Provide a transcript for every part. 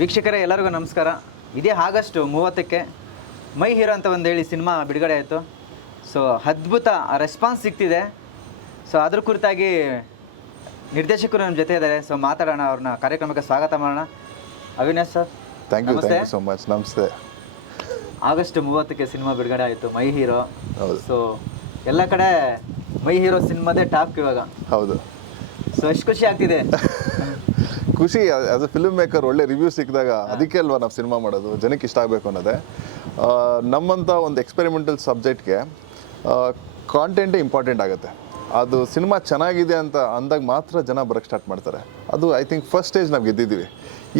ವೀಕ್ಷಕರೇ ಎಲ್ಲರಿಗೂ ನಮಸ್ಕಾರ. ಇದೇ ಆಗಸ್ಟ್ 30ಕ್ಕೆ ಮೈ ಹೀರೋ ಅಂತ ಒಂದು ಹೇಳಿ ಸಿನಿಮಾ ಬಿಡುಗಡೆ ಆಯಿತು. ಸೊ ಅದ್ಭುತ ರೆಸ್ಪಾನ್ಸ್ ಸಿಗ್ತಿದೆ. ಸೊ ಅದ್ರ ಕುರಿತಾಗಿ ನಿರ್ದೇಶಕರು ನಮ್ಮ ಜೊತೆ ಇದ್ದಾರೆ. ಸೊ ಮಾತಾಡೋಣ, ಅವ್ರನ್ನ ಕಾರ್ಯಕ್ರಮಕ್ಕೆ ಸ್ವಾಗತ ಮಾಡೋಣ. Avinash sir, thank you so much. ನಮಸ್ತೆ. ಆಗಸ್ಟ್ 30ಕ್ಕೆ ಸಿನಿಮಾ ಬಿಡುಗಡೆ ಆಯಿತು ಮೈ ಹೀರೋ. ಹೌದು. ಸೊ ಎಲ್ಲ ಕಡೆ ಮೈ ಹೀರೋ ಸಿನಿಮಾದೇ ಟಾಪ್ ಇವಾಗ. ಹೌದು. ಸೊ ಎಷ್ಟು ಖುಷಿ ಆಗ್ತಿದೆ. ಖುಷಿ, ಆಸ್ ಅ ಫಿಲ್ಮ್ ಮೇಕರ್ ಒಳ್ಳೆ ರಿವ್ಯೂ ಸಿಕ್ಕಿದಾಗ ಅದಕ್ಕೆ ಅಲ್ವಾ ನಾವು ಸಿನಿಮಾ ಮಾಡೋದು, ಜನಕ್ಕೆ ಇಷ್ಟ ಆಗಬೇಕು ಅನ್ನೋದೇ. ನಮ್ಮಂಥ ಒಂದು ಎಕ್ಸ್ಪೆರಿಮೆಂಟಲ್ ಸಬ್ಜೆಕ್ಟ್ಗೆ ಕಾಂಟೆಂಟೇ ಇಂಪಾರ್ಟೆಂಟ್ ಆಗುತ್ತೆ. ಅದು ಸಿನಿಮಾ ಚೆನ್ನಾಗಿದೆ ಅಂತ ಅಂದಾಗ ಮಾತ್ರ ಜನ ಬರೋಕ್ಕೆ ಸ್ಟಾರ್ಟ್ ಮಾಡ್ತಾರೆ. ಅದು ಐ ಥಿಂಕ್ ಫಸ್ಟ್ ಸ್ಟೇಜ್ ನಾವು ಗೆದ್ದಿದ್ದೀವಿ.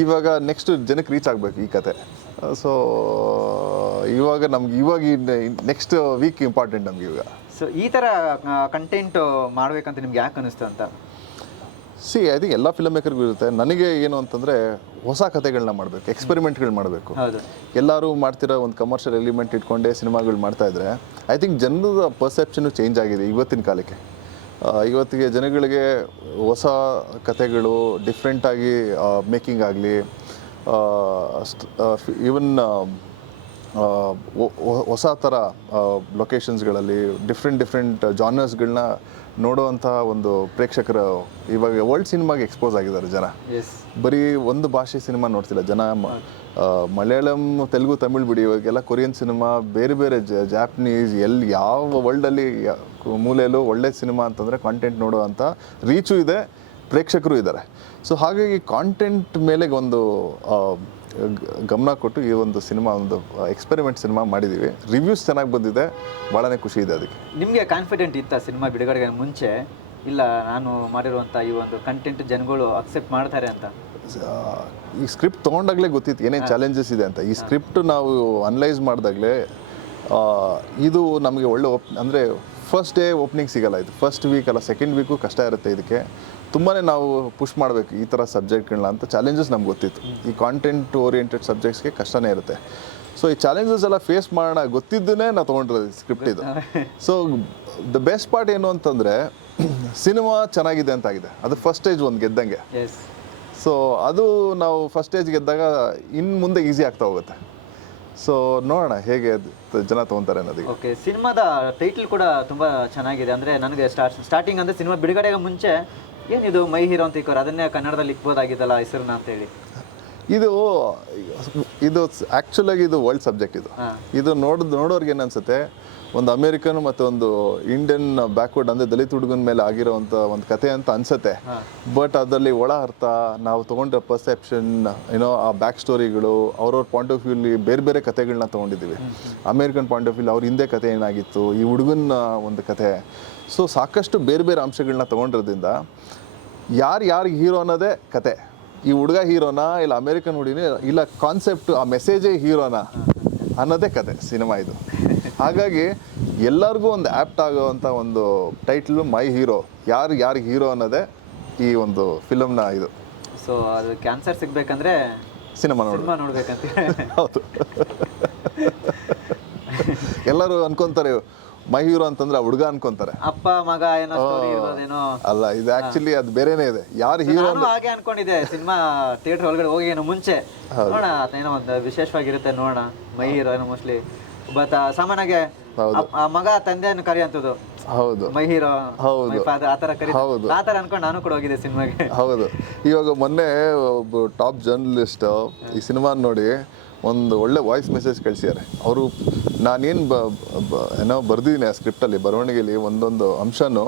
ಇವಾಗ ನೆಕ್ಸ್ಟ್ ಜನಕ್ಕೆ ರೀಚ್ ಆಗಬೇಕು ಈ ಕತೆ. ಸೊ ಇವಾಗ ನೆಕ್ಸ್ಟ್ ವೀಕ್ ಇಂಪಾರ್ಟೆಂಟ್ ನಮ್ಗೆ ಇವಾಗ. ಸೊ ಈ ಥರ ಕಂಟೆಂಟ್ ಮಾಡಬೇಕಂತ ನಿಮ್ಗೆ ಯಾಕೆ ಅನ್ನಿಸ್ತು ಅಂತ? ಐ ಥಿಂಕ್ ಎಲ್ಲ ಫಿಲ್ಮ್ ಮೇಕರ್ಗೂ ಇರುತ್ತೆ. ನನಗೆ ಏನು ಅಂತಂದರೆ ಹೊಸ ಕಥೆಗಳನ್ನ ಮಾಡಬೇಕು, ಎಕ್ಸ್ಪೆರಿಮೆಂಟ್ಗಳು ಮಾಡಬೇಕು. ಎಲ್ಲರೂ ಮಾಡ್ತಿರೋ ಒಂದು ಕಮರ್ಷಿಯಲ್ ಎಲಿಮೆಂಟ್ ಇಟ್ಕೊಂಡೇ ಸಿನಿಮಾಗಳು ಮಾಡ್ತಾಯಿದ್ರೆ ಐ ಥಿಂಕ್ ಜನದ ಪರ್ಸೆಪ್ಷನು ಚೇಂಜ್ ಆಗಿದೆ ಇವತ್ತಿನ ಕಾಲಕ್ಕೆ. ಇವತ್ತಿಗೆ ಜನಗಳಿಗೆ ಹೊಸ ಕಥೆಗಳು ಡಿಫ್ರೆಂಟಾಗಿ ಮೇಕಿಂಗ್ ಆಗಲಿ, ಈವನ್ ಹೊಸ ಥರ ಲೊಕೇಶನ್ಸ್ಗಳಲ್ಲಿ ಡಿಫ್ರೆಂಟ್ ಜಾನರ್ಸ್ಗಳನ್ನ ನೋಡುವಂಥ ಒಂದು ಪ್ರೇಕ್ಷಕರು ಇವಾಗ ವರ್ಲ್ಡ್ ಸಿನಿಮಾಗೆ ಎಕ್ಸ್ಪೋಸ್ ಆಗಿದ್ದಾರೆ ಜನ. ಬರೀ ಒಂದು ಭಾಷೆ ಸಿನಿಮಾ ನೋಡ್ತಿಲ್ಲ ಜನ. ಮಲಯಾಳಂ, ತೆಲುಗು, ತಮಿಳ್ ಬಿಡಿ, ಇವಾಗೆಲ್ಲ ಕೊರಿಯನ್ ಸಿನಿಮಾ, ಬೇರೆ ಬೇರೆ ಜಾಪನೀಸ್, ಯಾವ ವರ್ಲ್ಡಲ್ಲಿ ಮೂಲೆಯಲ್ಲೂ ಒಳ್ಳೆ ಸಿನಿಮಾ ಅಂತಂದರೆ ಕಾಂಟೆಂಟ್ ನೋಡುವಂಥ ರೀಚು ಇದೆ, ಪ್ರೇಕ್ಷಕರು ಇದ್ದಾರೆ. ಸೊ ಹಾಗಾಗಿ ಕಾಂಟೆಂಟ್ ಮೇಲೆ ಒಂದು ಗಮನ ಕೊಟ್ಟು ಈ ಒಂದು ಸಿನಿಮಾ, ಒಂದು ಎಕ್ಸ್ಪೆರಿಮೆಂಟ್ ಸಿನಿಮಾ ಮಾಡಿದ್ದೀವಿ. ರಿವ್ಯೂಸ್ ಚೆನ್ನಾಗಿ ಬಂದಿದೆ, ಭಾಳನೇ ಖುಷಿ ಇದೆ ಅದಕ್ಕೆ. ನಿಮಗೆ ಕಾನ್ಫಿಡೆಂಟ್ ಇತ್ತಾ ಸಿನಿಮಾ ಬಿಡುಗಡೆಗೆ ಮುಂಚೆ, ಇಲ್ಲ ನಾನು ಮಾಡಿರುವಂಥ ಈ ಒಂದು ಕಂಟೆಂಟ್ ಜನಗಳು ಅಕ್ಸೆಪ್ಟ್ ಮಾಡ್ತಾರೆ ಅಂತ? ಈ ಸ್ಕ್ರಿಪ್ಟ್ ತೊಗೊಂಡಾಗಲೇ ಗೊತ್ತಿತ್ತು ಏನೇನು ಚಾಲೆಂಜಸ್ ಇದೆ ಅಂತ. ಈ ಸ್ಕ್ರಿಪ್ಟ್ ನಾವು ಅನಲೈಸ್ ಮಾಡಿದಾಗಲೇ ಇದು ನಮಗೆ ಒಳ್ಳೆ ಅಂದರೆ ಫಸ್ಟ್ ಡೇ ಓಪನಿಂಗ್ ಸಿಗಲ್ಲ, ಇದು ಫಸ್ಟ್ ವೀಕ್ ಅಲ್ಲ ಸೆಕೆಂಡ್ ವೀಕು ಕಷ್ಟ ಇರುತ್ತೆ. ಇದಕ್ಕೆ ತುಂಬಾ ನಾವು ಪುಷ್ ಮಾಡಬೇಕು ಈ ಥರ ಸಬ್ಜೆಕ್ಟ್ಗಳನ್ನ ಅಂತ ಚಾಲೆಂಜಸ್ ನಮ್ಗೆ ಗೊತ್ತಿತ್ತು. ಈ ಕಾಂಟೆಂಟ್ ಓರಿಯೆಂಟೆಡ್ ಸಬ್ಜೆಕ್ಟ್ಸ್ಗೆ ಕಷ್ಟನೇ ಇರುತ್ತೆ. ಸೊ ಈ ಚಾಲೆಂಜಸ್ ಎಲ್ಲ ಫೇಸ್ ಮಾಡೋಣ ಗೊತ್ತಿದ್ದನೇ ನಾವು ತೊಗೊಂಡಿರೋದು ಸ್ಕ್ರಿಪ್ಟ್ ಇದು. ಸೊ ದ ಬೆಸ್ಟ್ ಪಾರ್ಟ್ ಏನು ಅಂತಂದರೆ ಸಿನಿಮಾ ಚೆನ್ನಾಗಿದೆ ಅಂತಾಗಿದೆ, ಅದು ಫಸ್ಟ್ ಸ್ಟೇಜ್ ಒಂದು ಗೆದ್ದಂಗೆ. ಸೊ ಅದು ನಾವು ಫಸ್ಟ್ ಸ್ಟೇಜ್ ಗೆದ್ದಾಗ ಇನ್ನು ಮುಂದೆ ಈಸಿ ಆಗ್ತಾ ಹೋಗುತ್ತೆ. ಸೊ ನೋಡೋಣ ಹೇಗೆ ಜನ ತೊಗೊತಾರೆ ಅನ್ನೋದು. ಓಕೆ, ಸಿನಿಮಾದ ಟೈಟಲ್ ಕೂಡ ತುಂಬ ಚೆನ್ನಾಗಿದೆ. ಅಂದರೆ ನನಗೆ ಸ್ಟಾರ್ಟಿಂಗ್ ಅಂದರೆ ಸಿನಿಮಾ ಬಿಡುಗಡೆಗೆ ಮುಂಚೆ ಏನಿದು ಮೈ ಹೀರೋ ಅಂತ ಇಕ್ಕೋರು, ಅದನ್ನೇ ಕನ್ನಡದಲ್ಲಿ ಇಕ್ಬೋದಾಗಿದ್ದಲ್ಲ ಹೆಸರನ್ನ ಅಂತೇಳಿ. ಇದು ಆ್ಯಕ್ಚುಲಾಗಿ ಇದು ವರ್ಲ್ಡ್ ಸಬ್ಜೆಕ್ಟ್. ಇದು ನೋಡೋರ್ಗೆ ಏನು ಅನ್ಸುತ್ತೆ, ಒಂದು ಅಮೇರಿಕನ್ ಮತ್ತು ಒಂದು ಇಂಡಿಯನ್ ಬ್ಯಾಕ್ವರ್ಡ್ ಅಂದರೆ ದಲಿತ ಹುಡುಗನ ಮೇಲೆ ಆಗಿರೋವಂಥ ಒಂದು ಕತೆ ಅಂತ ಅನ್ಸುತ್ತೆ. ಬಟ್ ಅದರಲ್ಲಿ ಒಳ ಅರ್ಥ, ನಾವು ತೊಗೊಂಡಿರೋ ಪರ್ಸೆಪ್ಷನ್, ಏನೋ ಆ ಬ್ಯಾಕ್ ಸ್ಟೋರಿಗಳು, ಅವ್ರವ್ರ ಪಾಯಿಂಟ್ ಆಫ್ ವ್ಯೂಲಿ ಬೇರೆ ಬೇರೆ ಕತೆಗಳನ್ನ ತೊಗೊಂಡಿದ್ದೀವಿ. ಅಮೇರಿಕನ್ ಪಾಯಿಂಟ್ ಆಫ್ ವ್ಯೂಲಿ ಅವ್ರ ಹಿಂದೆ ಕತೆ ಏನಾಗಿತ್ತು, ಈ ಹುಡುಗನ ಒಂದು ಕತೆ. ಸೊ ಸಾಕಷ್ಟು ಬೇರೆ ಬೇರೆ ಅಂಶಗಳನ್ನ ತೊಗೊಂಡಿರೋದ್ರಿಂದ ಯಾರಿಗೆ ಹೀರೋ ಅನ್ನೋದೇ ಕತೆ. ಈ ಹುಡುಗ ಹೀರೋನಾ ಇಲ್ಲ ಅಮೇರಿಕನ್ ಹುಡುಗಿನೇ, ಇಲ್ಲ ಕಾನ್ಸೆಪ್ಟು ಆ ಮೆಸೇಜೇ ಹೀರೋನಾ ಅನ್ನೋದೇ ಕತೆ ಸಿನಿಮಾ ಇದು. ಹಾಗಾಗಿ ಎಲ್ಲರಿಗೂ ಒಂದು ಆ್ಯಪ್ಟ್ ಆಗೋವಂಥ ಒಂದು ಟೈಟ್ಲು ಮೈ ಹೀರೋ. ಯಾರಿಗೆ ಹೀರೋ ಅನ್ನೋದೇ ಈ ಒಂದು ಫಿಲಮ್ನ ಇದು. ಸೊ ಅದು ಕ್ಯಾನ್ಸರ್ ಸಿಗಬೇಕಂದ್ರೆ ಸಿನಿಮಾ ನೋಡ್ಬೇಕಂತ. ಹೌದು. ಎಲ್ಲರೂ ಅನ್ಕೊಂತಾರೆ ಮೈ ಹೀರೋ ಅಂತಂದ್ರೆ ಆ ಹುಡುಗ ಅನ್ಕೊಂತಾರೆ, ಅಪ್ಪ ಮಗ ಏನೋ ಸ್ಟೋರಿ ಇರೋದೇನೋ. ಅಲ್ಲ, ಇದು ಆಕ್ಚುಲಿ ಅದು ಬೇರೆನೇ ಇದೆ. ಯಾರು ಹೀರೋ ಹಾಗೆ ಅನ್ಕೊಂಡಿದ್ದೆ. ಸಿನಿಮಾ ಥಿಯೇಟರ್ ಒಳಗಡೆ ಹೋಗಿ ಏನೋ ಮುಂಚೆ ನೋಡೋಣ ಏನೋ ಒಂದು ವಿಶೇಷವಾಗಿರುತ್ತೆ, ನೋಡೋಣ ಮೈ ಹೀರೋ ಏನೋ ಮೋಸ್ಟ್ಲಿ ಸಾಮಾನ್ಯಗೆ ಮಗ ತಂದೆಯನ್ನು ಕರೆಯುವಂಥದ್ದು. ಹೌದು, ಮೈ ಹೀರೋ, ಹೌದು, ಆ ಥರ ಅನ್ಕೊಂಡು ನಾನು ಕೂಡ ಹೋಗಿದ್ದೆ ಸಿನಿಮಾಗೆ. ಹೌದು. ಇವಾಗ ಮೊನ್ನೆ ಒಬ್ಬ ಟಾಪ್ ಜರ್ನಲಿಸ್ಟ್ ಈ ಸಿನಿಮಾ ನೋಡಿ ಒಂದು ಒಳ್ಳೆ ವಾಯ್ಸ್ ಮೆಸೇಜ್ ಕಳಿಸಿದ್ದಾರೆ. ಅವರು ನಾನೇನು ಏನೋ ಬರ್ದಿದ್ದೀನಿ ಆ ಸ್ಕ್ರಿಪ್ಟಲ್ಲಿ, ಬರವಣಿಗೆಯಲ್ಲಿ ಒಂದೊಂದು ಅಂಶನೂ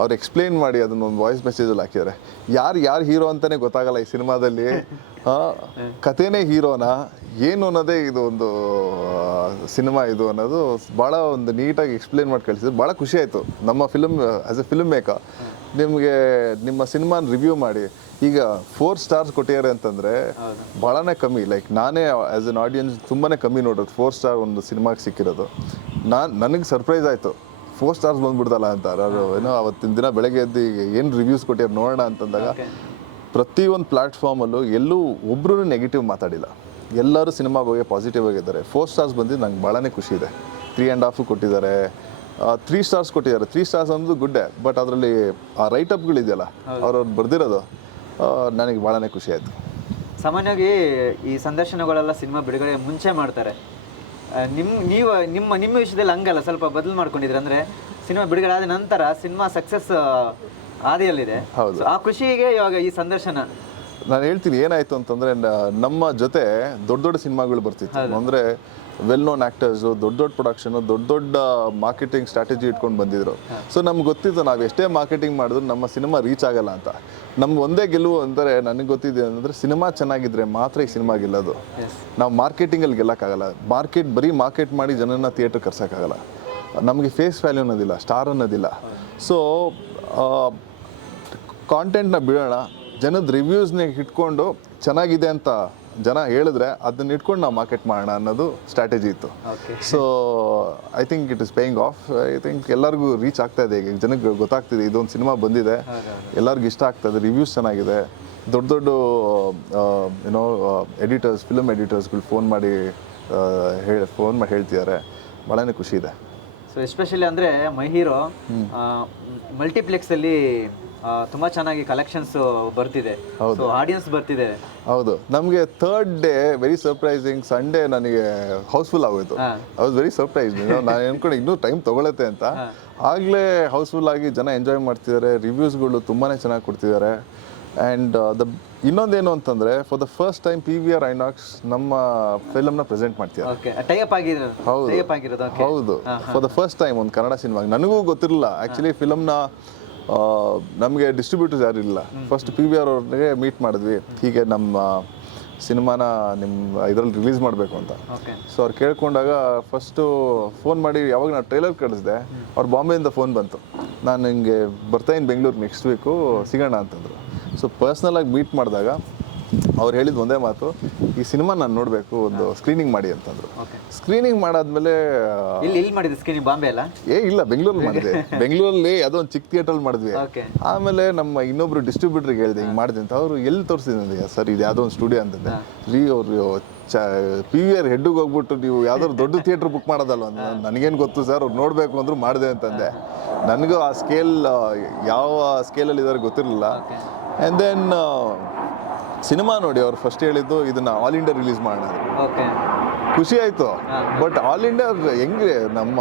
ಅವ್ರು ಎಕ್ಸ್ಪ್ಲೇನ್ ಮಾಡಿ ಅದನ್ನೊಂದು ವಾಯ್ಸ್ ಮೆಸೇಜಲ್ಲಿ ಹಾಕಿದ್ದಾರೆ. ಯಾರು ಹೀರೋ ಅಂತಲೇ ಗೊತ್ತಾಗಲ್ಲ ಈ ಸಿನಿಮಾದಲ್ಲಿ. ಕಥೆನೇ ಹೀರೋನಾ ಏನು ಅನ್ನೋದೇ ಇದು ಒಂದು ಸಿನಿಮಾ ಇದು ಅನ್ನೋದು ಭಾಳ ಒಂದು ನೀಟಾಗಿ ಎಕ್ಸ್ಪ್ಲೇನ್ ಮಾಡಿ ಕಳಿಸಿದ್ರು. ಭಾಳ ಖುಷಿ ಆಯಿತು. ನಮ್ಮ film as A film maker ನಿಮ್ಮ ಸಿನಿಮಾನ ರಿವ್ಯೂ ಮಾಡಿ ಈಗ 4 ಸ್ಟಾರ್ಸ್ ಕೊಟ್ಟಿದ್ದಾರೆ ಅಂತಂದರೆ ಭಾಳನೇ ಕಮ್ಮಿ. ಲೈಕ್ ನಾನೇ ಆ್ಯಸ್ ಎನ್ ಆಡಿಯನ್ಸ್ ತುಂಬಾ ಕಮ್ಮಿ ನೋಡೋದು 4 ಸ್ಟಾರ್ ಒಂದು ಸಿನಿಮಾಗೆ ಸಿಕ್ಕಿರೋದು. ನನಗೆ ಸರ್ಪ್ರೈಸ್ ಆಯಿತು 4 ಸ್ಟಾರ್ಸ್ ಬಂದುಬಿಡ್ತಲ್ಲ ಅಂತ. ಏನೋ ಅವತ್ತಿನ ದಿನ ಬೆಳಗ್ಗೆ ಎದ್ದು ಏನು ರಿವ್ಯೂಸ್ ಕೊಟ್ಟಿದ್ದಾರೆ ನೋಡೋಣ ಅಂತಂದಾಗ ಪ್ರತಿಯೊಂದು ಪ್ಲ್ಯಾಟ್ಫಾರ್ಮಲ್ಲೂ ಎಲ್ಲೂ ಒಬ್ಬರೂ ನೆಗೆಟಿವ್ ಮಾತಾಡಿಲ್ಲ. ಎಲ್ಲರೂ ಸಿನಿಮಾ ಬಗ್ಗೆ ಪಾಸಿಟಿವ್ ಆಗಿದ್ದಾರೆ. 4 ಸ್ಟಾರ್ಸ್ ಬಂದಿದ್ದು ನಂಗೆ ಭಾಳನೇ ಖುಷಿ ಇದೆ. 3.5 ಕೊಟ್ಟಿದ್ದಾರೆ, 3 ಸ್ಟಾರ್ಸ್ ಕೊಟ್ಟಿದ್ದಾರೆ. 3 ಸ್ಟಾರ್ಸ್ ಅನ್ನೋದು ಗುಡ್ಡೆ, ಬಟ್ ಅದರಲ್ಲಿ ಆ ರೈಟಪ್ಗಳಿದೆಯಲ್ಲ ಅವ್ರವ್ರು ಬರ್ದಿರೋದು ನನಗೆ ಭಾಳನೇ ಖುಷಿ ಆಯಿತು. ಸಾಮಾನ್ಯವಾಗಿ ಈ ಸಂದರ್ಶನಗಳೆಲ್ಲ ಸಿನಿಮಾ ಬಿಡುಗಡೆ ಮುಂಚೆ ಮಾಡ್ತಾರೆ. ನಿಮ್ಮ ವಿಷಯದಲ್ಲಿ ಹಂಗಲ್ಲ, ಸ್ವಲ್ಪ ಬದಲು ಮಾಡ್ಕೊಂಡಿದ್ರೆ. ಅಂದರೆ ಸಿನಿಮಾ ಬಿಡುಗಡೆ ಆದ ನಂತರ ಸಿನಿಮಾ ಸಕ್ಸಸ್ ಹಾದಿಯಲ್ಲಿದೆ. ಹೌದು. ಆ ಖುಷಿಗೆ ಇವಾಗ ಈ ಸಂದರ್ಶನ. ನಾನು ಹೇಳ್ತೀನಿ ಏನಾಯ್ತು ಅಂತಂದ್ರೆ, ನಮ್ಮ ಜೊತೆ ದೊಡ್ಡ ದೊಡ್ಡ ಸಿನಿಮಾಗಳು ಬರ್ತಿತ್ತು. ಅಂದ್ರೆ ವೆಲ್ ನೋನ್ ಆಕ್ಟರ್ಸು, ದೊಡ್ಡ ದೊಡ್ಡ ಪ್ರೊಡಕ್ಷನ್, ದೊಡ್ಡ ದೊಡ್ಡ ಮಾರ್ಕೆಟಿಂಗ್ ಸ್ಟ್ರಾಟಜಿ ಇಟ್ಕೊಂಡು ಬಂದಿದ್ರು. ಸೊ ನಮ್ಗೆ ಗೊತ್ತಿತ್ತು ನಾವು ಎಷ್ಟೇ ಮಾರ್ಕೆಟಿಂಗ್ ಮಾಡಿದ್ರು ನಮ್ಮ ಸಿನಿಮಾ ರೀಚ್ ಆಗಲ್ಲ ಅಂತ. ನಮ್ಗೆ ಒಂದೇ ಗೆಲುವು ಅಂದರೆ ನನಗೆ ಗೊತ್ತಿದೆ ಅಂದರೆ ಸಿನಿಮಾ ಚೆನ್ನಾಗಿದ್ರೆ ಮಾತ್ರ ಈ ಸಿನಿಮಾ ಗೆಲ್ಲೋದು. ನಾವು ಮಾರ್ಕೆಟಿಂಗಲ್ಲಿ ಗೆಲ್ಲಕ್ಕಾಗಲ್ಲ. ಬರೀ ಮಾರ್ಕೆಟ್ ಮಾಡಿ ಜನನ ಥಿಯೇಟ್ರ್ ಕರ್ಸೋಕ್ಕಾಗಲ್ಲ. ನಮಗೆ ಫೇಸ್ ವ್ಯಾಲ್ಯೂ ಅನ್ನೋದಿಲ್ಲ, ಸ್ಟಾರ್ ಅನ್ನೋದಿಲ್ಲ. ಸೊ ಕಾಂಟೆಂಟ್ನ ಬಿಡೋಣ, ಜನದ ರಿವ್ಯೂಸ್ನ ಇಟ್ಕೊಂಡು ಚೆನ್ನಾಗಿದೆ ಅಂತ ಜನ ಹೇಳಿದ್ರೆ ಅದನ್ನ ಇಟ್ಕೊಂಡು ನಾವು ಮಾರ್ಕೆಟ್ ಮಾಡೋಣ ಅನ್ನೋದು ಸ್ಟ್ರಾಟಜಿ ಇತ್ತು. So I think it is paying of. I think ಎಲ್ಲರಿಗೂ ರೀಚ್ ಆಗ್ತಾ ಇದೆ. ಈಗ ಜನಕ್ಕೆ ಗೊತ್ತಾಗ್ತಿದೆ ಇದೊಂದು ಸಿನಿಮಾ ಬಂದಿದೆ, ಎಲ್ಲರಿಗೂ ಇಷ್ಟ ಆಗ್ತದೆ, ರಿವ್ಯೂಸ್ ಚೆನ್ನಾಗಿದೆ. ದೊಡ್ಡ ದೊಡ್ಡ ಏನೋ ಎಡಿಟರ್ಸ್, ಫಿಲ್ಮ್ ಎಡಿಟರ್ಸ್ಗಳು ಫೋನ್ ಮಾಡಿ ಹೇಳ್ತಿದ್ದಾರೆ. ಭಾಳನೇ ಖುಷಿ ಇದೆ. ಸೊ ಎಸ್ಪೆಷಲಿ ಅಂದರೆ ಮೈ ಹೀರೋ ಮಲ್ಟಿಪ್ಲೆಕ್ಸಲ್ಲಿ ತುಂಬ ಚೆನ್ನಾಗಿ ಕಲೆಕ್ಷನ್ಸ್ ಬರ್ತಿದೆ. ಸೊ ಆಡಿಯನ್ಸ್ ಬರ್ತಿದೆ. ಹೌದು. ನಮಗೆ third day very surprising, Sunday ನನಗೆ ಹೌಸ್ಫುಲ್ ಆಗೋಯ್ತು. I was very surprise. ನಾನು ಅನ್ಕೊಂಡು ಇನ್ನೂ ಟೈಮ್ ತೊಗೊಳತ್ತೆ ಅಂತ. ಆಗಲೇ ಹೌಸ್ಫುಲ್ ಆಗಿ ಜನ ಎಂಜಾಯ್ ಮಾಡ್ತಿದ್ದಾರೆ. ರಿವ್ಯೂಸ್ಗಳು ತುಂಬಾ ಚೆನ್ನಾಗಿ ಕೊಡ್ತಿದ್ದಾರೆ. ಆ್ಯಂಡ್ ಇನ್ನೊಂದೇನು ಅಂತಂದರೆ, for the first time PVR INOX ನಮ್ಮ ಫಿಲಮ್ನ ಪ್ರೆಸೆಂಟ್ ಮಾಡ್ತಿದ್ದಾರೆ. ಹೌದು, ಫಾರ್ ದ ಫಸ್ಟ್ ಟೈಮ್ ಒಂದು ಕನ್ನಡ ಸಿನಿಮಾಗೆ. ನನಗೂ ಗೊತ್ತಿರಲಿಲ್ಲ ಆ್ಯಕ್ಚುಲಿ ಫಿಲಮ್ನ. ನಮಗೆ ಡಿಸ್ಟ್ರಿಬ್ಯೂಟರ್ಸ್ ಯಾರು ಇಲ್ಲ. ಫಸ್ಟ್ PVR ಅವ್ರಿಗೆ ಮೀಟ್ ಮಾಡಿದ್ವಿ, ಹೀಗೆ ನಮ್ಮ ಸಿನಿಮಾನ ನಿಮ್ಮ ಇದರಲ್ಲಿ ರಿಲೀಸ್ ಮಾಡಬೇಕು ಅಂತ. ಸೊ ಅವ್ರು ಕೇಳ್ಕೊಂಡಾಗ ಫಸ್ಟು ಫೋನ್ ಮಾಡಿ ಯಾವಾಗ ನಾನು ಟ್ರೈಲರ್ ಕಳಿಸಿದೆ, ಅವ್ರು ಬಾಂಬೆಯಿಂದ ಫೋನ್ ಬಂತು, ನಾನು ಹಿಂಗೆ ಬರ್ತಾಯಿದ್ದೀನಿ ಬೆಂಗಳೂರು ನೆಕ್ಸ್ಟ್ ವೀಕು, ಸಿಗೋಣ ಅಂತಂದರು. ಸೊ ಪರ್ಸ್ನಲಾಗಿ ಮೀಟ್ ಮಾಡಿದಾಗ ಅವ್ರು ಹೇಳಿದ ಒಂದೇ ಮಾತು, ಈ ಸಿನಿಮಾ ನಾನು ನೋಡಬೇಕು, ಒಂದು ಸ್ಕ್ರೀನಿಂಗ್ ಮಾಡಿ ಅಂತಂದರು. ಸ್ಕ್ರೀನಿಂಗ್ ಮಾಡಾದ್ಮೇಲೆ ಇಲ್ಲಿ ಮಾಡಿದ್ವಿ ಸ್ಕ್ರೀನಿಂಗ್, ಬಾಂಬೆ ಅಲ್ಲ? ಇಲ್ಲ, ಬೆಂಗಳೂರಲ್ಲಿ ಮಾಡಿದೆ. ಬೆಂಗಳೂರಲ್ಲಿ ಯಾವುದೋ ಒಂದು ಚಿಕ್ಕ ಥಿಯೇಟ್ರಲ್ಲಿ ಮಾಡಿದ್ವಿ. ಆಮೇಲೆ ನಮ್ಮ ಇನ್ನೊಬ್ರು ಡಿಸ್ಟ್ರಿಬ್ಯೂಟ್ರಿಗೆ ಹೇಳಿದೆ ಹಿಂಗೆ ಮಾಡಿದೆ ಅಂತ. ಅವರು ಎಲ್ಲಿ ತೋರಿಸಿದೆ ಸರ್, ಇದು ಯಾವುದೋ ಒಂದು ಸ್ಟುಡಿಯೋ ಅಂತಂದೆ. ಅವರು PVR ಹೆಡ್ಡಿಗೆ ಹೋಗ್ಬಿಟ್ಟು ನೀವು ಯಾವ್ದಾದ್ರು ದೊಡ್ಡ ಥಿಯೇಟ್ರ್ ಬುಕ್ ಮಾಡೋದಲ್ವ? ನನಗೇನು ಗೊತ್ತು ಸರ್, ಅವ್ರು ನೋಡಬೇಕು ಅಂದರೂ ಮಾಡಿದೆ ಅಂತಂದೆ. ನನಗೂ ಆ ಸ್ಕೇಲ್ ಯಾವ ಸ್ಕೇಲಲ್ಲಿ ಇದ್ದಾರೆ ಗೊತ್ತಿರಲಿಲ್ಲ. ಆ್ಯಂಡ್ ದೆನ್ ಸಿನಿಮಾ ನೋಡಿ ಅವ್ರು ಫಸ್ಟ್ ಹೇಳಿದ್ದು ಇದನ್ನ ಆಲ್ ಇಂಡಿಯಾ ರಿಲೀಸ್ ಮಾಡೋಣ. ಖುಷಿ ಆಯಿತು. ಬಟ್ ಆಲ್ ಇಂಡಿಯಾ ಹೆಂಗೆ ನಮ್ಮ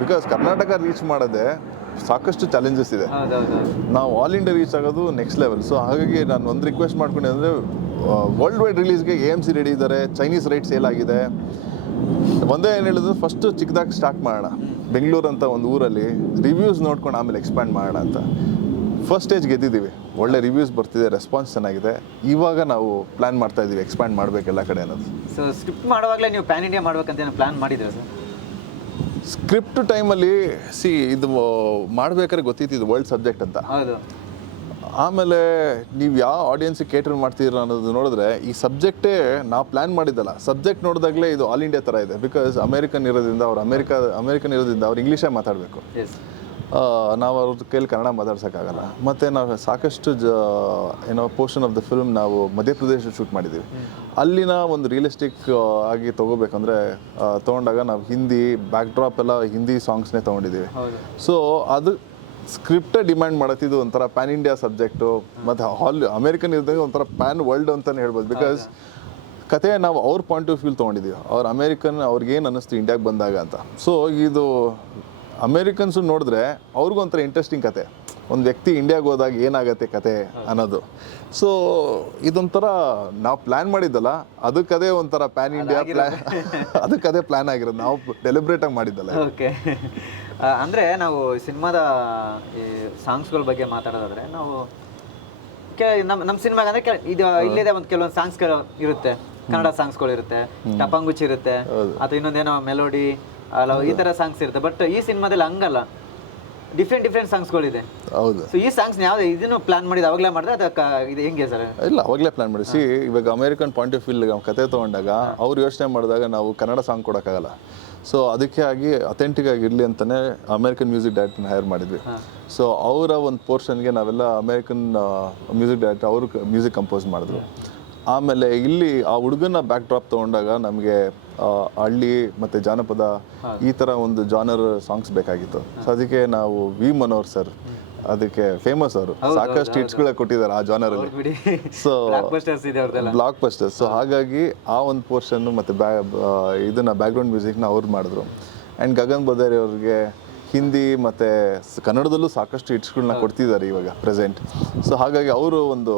ಬಿಕಾಸ್ ಕರ್ನಾಟಕ ರೀಚ್ ಮಾಡೋದೇ ಸಾಕಷ್ಟು ಚಾಲೆಂಜಸ್ ಇದೆ. ನಾವು ಆಲ್ ಇಂಡಿಯಾ ರೀಚ್ ಆಗೋದು ನೆಕ್ಸ್ಟ್ ಲೆವೆಲ್. ಸೊ ಹಾಗಾಗಿ ನಾನು ಒಂದು ರಿಕ್ವೆಸ್ಟ್ ಮಾಡ್ಕೊಂಡೆ ಅಂದರೆ, ವರ್ಲ್ಡ್ ವೈಡ್ ರಿಲೀಸ್ಗೆ AMC ರೆಡಿ ಇದ್ದಾರೆ, ಚೈನೀಸ್ ರೈಟ್ ಸೇಲ್ ಆಗಿದೆ. ಒಂದೇ ಏನು ಹೇಳಿದ್ರು, ಫಸ್ಟು ಚಿಕ್ಕದಾಗಿ ಸ್ಟಾರ್ಟ್ ಮಾಡೋಣ, ಬೆಂಗಳೂರು ಅಂತ ಒಂದು ಊರಲ್ಲಿ ರಿವ್ಯೂಸ್ ನೋಡ್ಕೊಂಡು ಆಮೇಲೆ ಎಕ್ಸ್ಪ್ಯಾಂಡ್ ಮಾಡೋಣ ಅಂತ. ಫಸ್ಟ್ ಸ್ಟೇಜ್ ಗೆದ್ದಿದ್ದೀವಿ, ಒಳ್ಳೆ ರಿವ್ಯೂಸ್ ಬರ್ತಿದೆ, ರೆಸ್ಪಾನ್ಸ್ ಚೆನ್ನಾಗಿದೆ. ಇವಾಗ ನಾವು ಪ್ಲ್ಯಾನ್ ಮಾಡ್ತಾ ಇದ್ದೀವಿ ಎಕ್ಸ್ಪ್ಯಾಂಡ್ ಮಾಡಬೇಕು ಎಲ್ಲ ಕಡೆ ಅನ್ನೋದು. ಸೊ ಸ್ಕ್ರಿಪ್ಟ್ ಮಾಡುವಾಗಲೇ ನೀವು ಪ್ಯಾನ್ ಇಂಡಿಯಾ ಮಾಡ್ಬೇಕಂತ ಪ್ಲ್ಯಾನ್ ಮಾಡಿದ್ರೆ ಸರ್? ಸ್ಕ್ರಿಪ್ಟ್ ಟೈಮಲ್ಲಿ ಇದು ಮಾಡ್ಬೇಕಾದ್ರೆ ಗೊತ್ತಿತ್ತು ಇದು ವರ್ಲ್ಡ್ ಸಬ್ಜೆಕ್ಟ್ ಅಂತ. ಹೌದು. ಆಮೇಲೆ ನೀವು ಯಾವ ಆಡಿಯನ್ಸಿಗೆ ಕೇಟರ್ ಮಾಡ್ತೀರ ಅನ್ನೋದು ನೋಡಿದ್ರೆ, ಈ ಸಬ್ಜೆಕ್ಟೇ ನಾವು ಪ್ಲ್ಯಾನ್ ಮಾಡಿದ್ದಲ್ಲ, ಸಬ್ಜೆಕ್ಟ್ ನೋಡಿದಾಗಲೇ ಇದು ಆಲ್ ಇಂಡಿಯಾ ಥರ ಇದೆ. ಬಿಕಾಸ್ ಅಮೇರಿಕನ್ ಇರೋದ್ರಿಂದ ಅಮೇರಿಕನ್ ಇರೋದ್ರಿಂದ ಅವ್ರು ಇಂಗ್ಲೀಷೇ ಮಾತಾಡಬೇಕು. ನಾವು ಅವ್ರ ಕೈಲಿ ಕನ್ನಡ ಮಾತಾಡ್ಸೋಕ್ಕಾಗಲ್ಲ. ಮತ್ತು ನಾವು ಸಾಕಷ್ಟು ಪೋರ್ಷನ್ ಆಫ್ ದ ಫಿಲ್ಮ್ ನಾವು ಮಧ್ಯಪ್ರದೇಶ ಶೂಟ್ ಮಾಡಿದ್ದೀವಿ. ಅಲ್ಲಿನ ಒಂದು ರಿಯಲಿಸ್ಟಿಕ್ ಆಗಿ ತೊಗೋಬೇಕಂದ್ರೆ ತೊಗೊಂಡಾಗ ನಾವು ಹಿಂದಿ ಬ್ಯಾಕ್ಡ್ರಾಪ್ ಎಲ್ಲ ಹಿಂದಿ ಸಾಂಗ್ಸ್ನೇ ತೊಗೊಂಡಿದ್ದೀವಿ. ಸೊ ಅದು ಸ್ಕ್ರಿಪ್ಟೇ ಡಿಮ್ಯಾಂಡ್ ಮಾಡತ್ತಿದ್ದು ಒಂಥರ ಪ್ಯಾನ್ ಇಂಡಿಯಾ ಸಬ್ಜೆಕ್ಟು. ಮತ್ತು ಅಮೇರಿಕನ್ ಇದ್ದಾಗ ಒಂಥರ ಪ್ಯಾನ್ ವರ್ಲ್ಡ್ ಅಂತಲೇ ಹೇಳ್ಬೋದು. ಬಿಕಾಸ್ ಕತೆ ನಾವು ಅವ್ರ ಪಾಯಿಂಟ್ ಆಫ್ ವ್ಯೂ ತೊಗೊಂಡಿದ್ದೀವಿ. ಅವ್ರು ಅಮೇರಿಕನ್, ಅವ್ರಿಗೇನು ಅನ್ನಿಸ್ತು ಇಂಡಿಯಾಗೆ ಬಂದಾಗ ಅಂತ. ಸೊ ಇದು ಅಮೇರಿಕನ್ಸು ನೋಡಿದ್ರೆ ಅವ್ರಿಗೊಂಥರ ಇಂಟ್ರೆಸ್ಟಿಂಗ್ ಕತೆ, ಒಂದು ವ್ಯಕ್ತಿ ಇಂಡಿಯಾಗೆ ಹೋದಾಗ ಏನಾಗತ್ತೆ ಕತೆ ಅನ್ನೋದು. ಸೊ ಇದೊಂಥರ ನಾವು ಪ್ಲ್ಯಾನ್ ಮಾಡಿದ್ದಲ್ಲ, ಅದಕ್ಕದೇ ಒಂಥರ ಪ್ಯಾನ್ ಇಂಡಿಯಾ ಪ್ಲ್ಯಾನ್, ಅದಕ್ಕದೇ ಪ್ಲ್ಯಾನ್ ಆಗಿರೋದು, ನಾವು ಡೆಲಿಬ್ರೇಟಾಗಿ ಮಾಡಿದ್ದಲ್ಲ. ಓಕೆ. ಅಂದರೆ ನಾವು ಸಿನಿಮಾದ ಸಾಂಗ್ಸ್ಗಳ ಬಗ್ಗೆ ಮಾತಾಡೋದಾದರೆ, ನಾವು ನಮ್ಮ ಸಿನಿಮಾಗೆ ಅಂದರೆ ಇದು ಇಲ್ಲಿದೆ ಒಂದು ಕೆಲವೊಂದು ಸಾಂಗ್ಸ್ಗಳು ಇರುತ್ತೆ, ಕನ್ನಡ ಸಾಂಗ್ಸ್ಗಳು ಇರುತ್ತೆ, ಟಪಂಗುಚಿ ಇರುತ್ತೆ, ಅಥವಾ ಇನ್ನೊಂದೇನೋ ಮೆಲೋಡಿ ಅಲ್ಲ, ಈ ಥರ ಸಾಂಗ್ಸ್ ಇರುತ್ತೆ. ಬಟ್ ಈ ಸಿನಿಮಾದಲ್ಲಿ ಹಂಗಲ್ಲ, ಡಿಫ್ರೆಂಟ್ ಸಾಂಗ್ಸ್ಗಳಿದೆ. ಹೌದು. ಸೊ ಈ ಸಾಂಗ್ಸ್ ಯಾವ್ದು ಇದನ್ನು ಪ್ಲಾನ್ ಮಾಡಿದ್ದು ಅವಾಗಲೇ ಮಾಡಿದ್ರೆ ಅದಕ್ಕೆ ಇದು ಹೆಂಗೆ ಸರ್? ಇಲ್ಲ, ಅವಾಗಲೇ ಪ್ಲಾನ್ ಮಾಡಿ. ಇವಾಗ ಅಮೇರಿಕನ್ ಪಾಯಿಂಟ್ ಆಫ್ ವ್ಯೂ ಕತೆ ತೊಗೊಂಡಾಗ ಅವ್ರು ಯೋಚನೆ ಮಾಡಿದಾಗ ನಾವು ಕನ್ನಡ ಸಾಂಗ್ ಕೊಡೋಕ್ಕಾಗಲ್ಲ. ಸೊ ಅದಕ್ಕೆ ಆಗಿ ಅಥೆಂಟಿಕ್ ಆಗಿರಲಿ ಅಂತಲೇ ಅಮೇರಿಕನ್ ಮ್ಯೂಸಿಕ್ ಡೈರೆಕ್ಟರ್ನ ಹೈರ್ ಮಾಡಿದ್ವಿ. ಸೊ ಅವರ ಒಂದು ಪೋರ್ಷನ್ಗೆ ನಾವೆಲ್ಲ ಅಮೇರಿಕನ್ ಮ್ಯೂಸಿಕ್ ಡೈರೆಕ್ಟರ್ ಅವರು ಮ್ಯೂಸಿಕ್ ಕಂಪೋಸ್ ಮಾಡಿದ್ರು. ಆಮೇಲೆ ಇಲ್ಲಿ ಆ ಹುಡುಗನ ಬ್ಯಾಕ್ ಡ್ರಾಪ್ ತೊಗೊಂಡಾಗ ನಮಗೆ ಹಳ್ಳಿ ಮತ್ತು ಜಾನಪದ ಈ ಥರ ಒಂದು ಜಾನರ್ ಸಾಂಗ್ಸ್ ಬೇಕಾಗಿತ್ತು. ಸೊ ಅದಕ್ಕೆ ನಾವು ವಿ ಮನೋಹರ್ ಸರ್ ಅದಕ್ಕೆ ಫೇಮಸ್ ಅವರು, ಸಾಕಷ್ಟು ಹಿಟ್ಸ್ಗಳೇ ಕೊಟ್ಟಿದ್ದಾರೆ ಆ ಜಾನರಲ್ಲಿ. ಬಿಡಿ, ಸೊ ಬ್ಲಾಕ್ಬಸ್ಟರ್ಸ್ ಇದೆ ಅವ್ರದ್ದೆಲ್ಲ. Block busters. ಸೊ ಹಾಗಾಗಿ ಆ ಒಂದು ಪೋರ್ಷನ್ನು ಮತ್ತು ಇದನ್ನು ಬ್ಯಾಕ್ಗ್ರೌಂಡ್ ಮ್ಯೂಸಿಕ್ನ ಅವ್ರು ಮಾಡಿದ್ರು. ಆ್ಯಂಡ್ ಗಗನ್ ಬದಾರಿ ಅವ್ರಿಗೆ ಹಿಂದಿ ಮತ್ತು ಕನ್ನಡದಲ್ಲೂ ಸಾಕಷ್ಟು ಹಿಟ್ಸ್ಗಳನ್ನ ಕೊಡ್ತಿದ್ದಾರೆ ಇವಾಗ ಪ್ರೆಸೆಂಟ್. ಸೊ ಹಾಗಾಗಿ ಅವರು ಒಂದು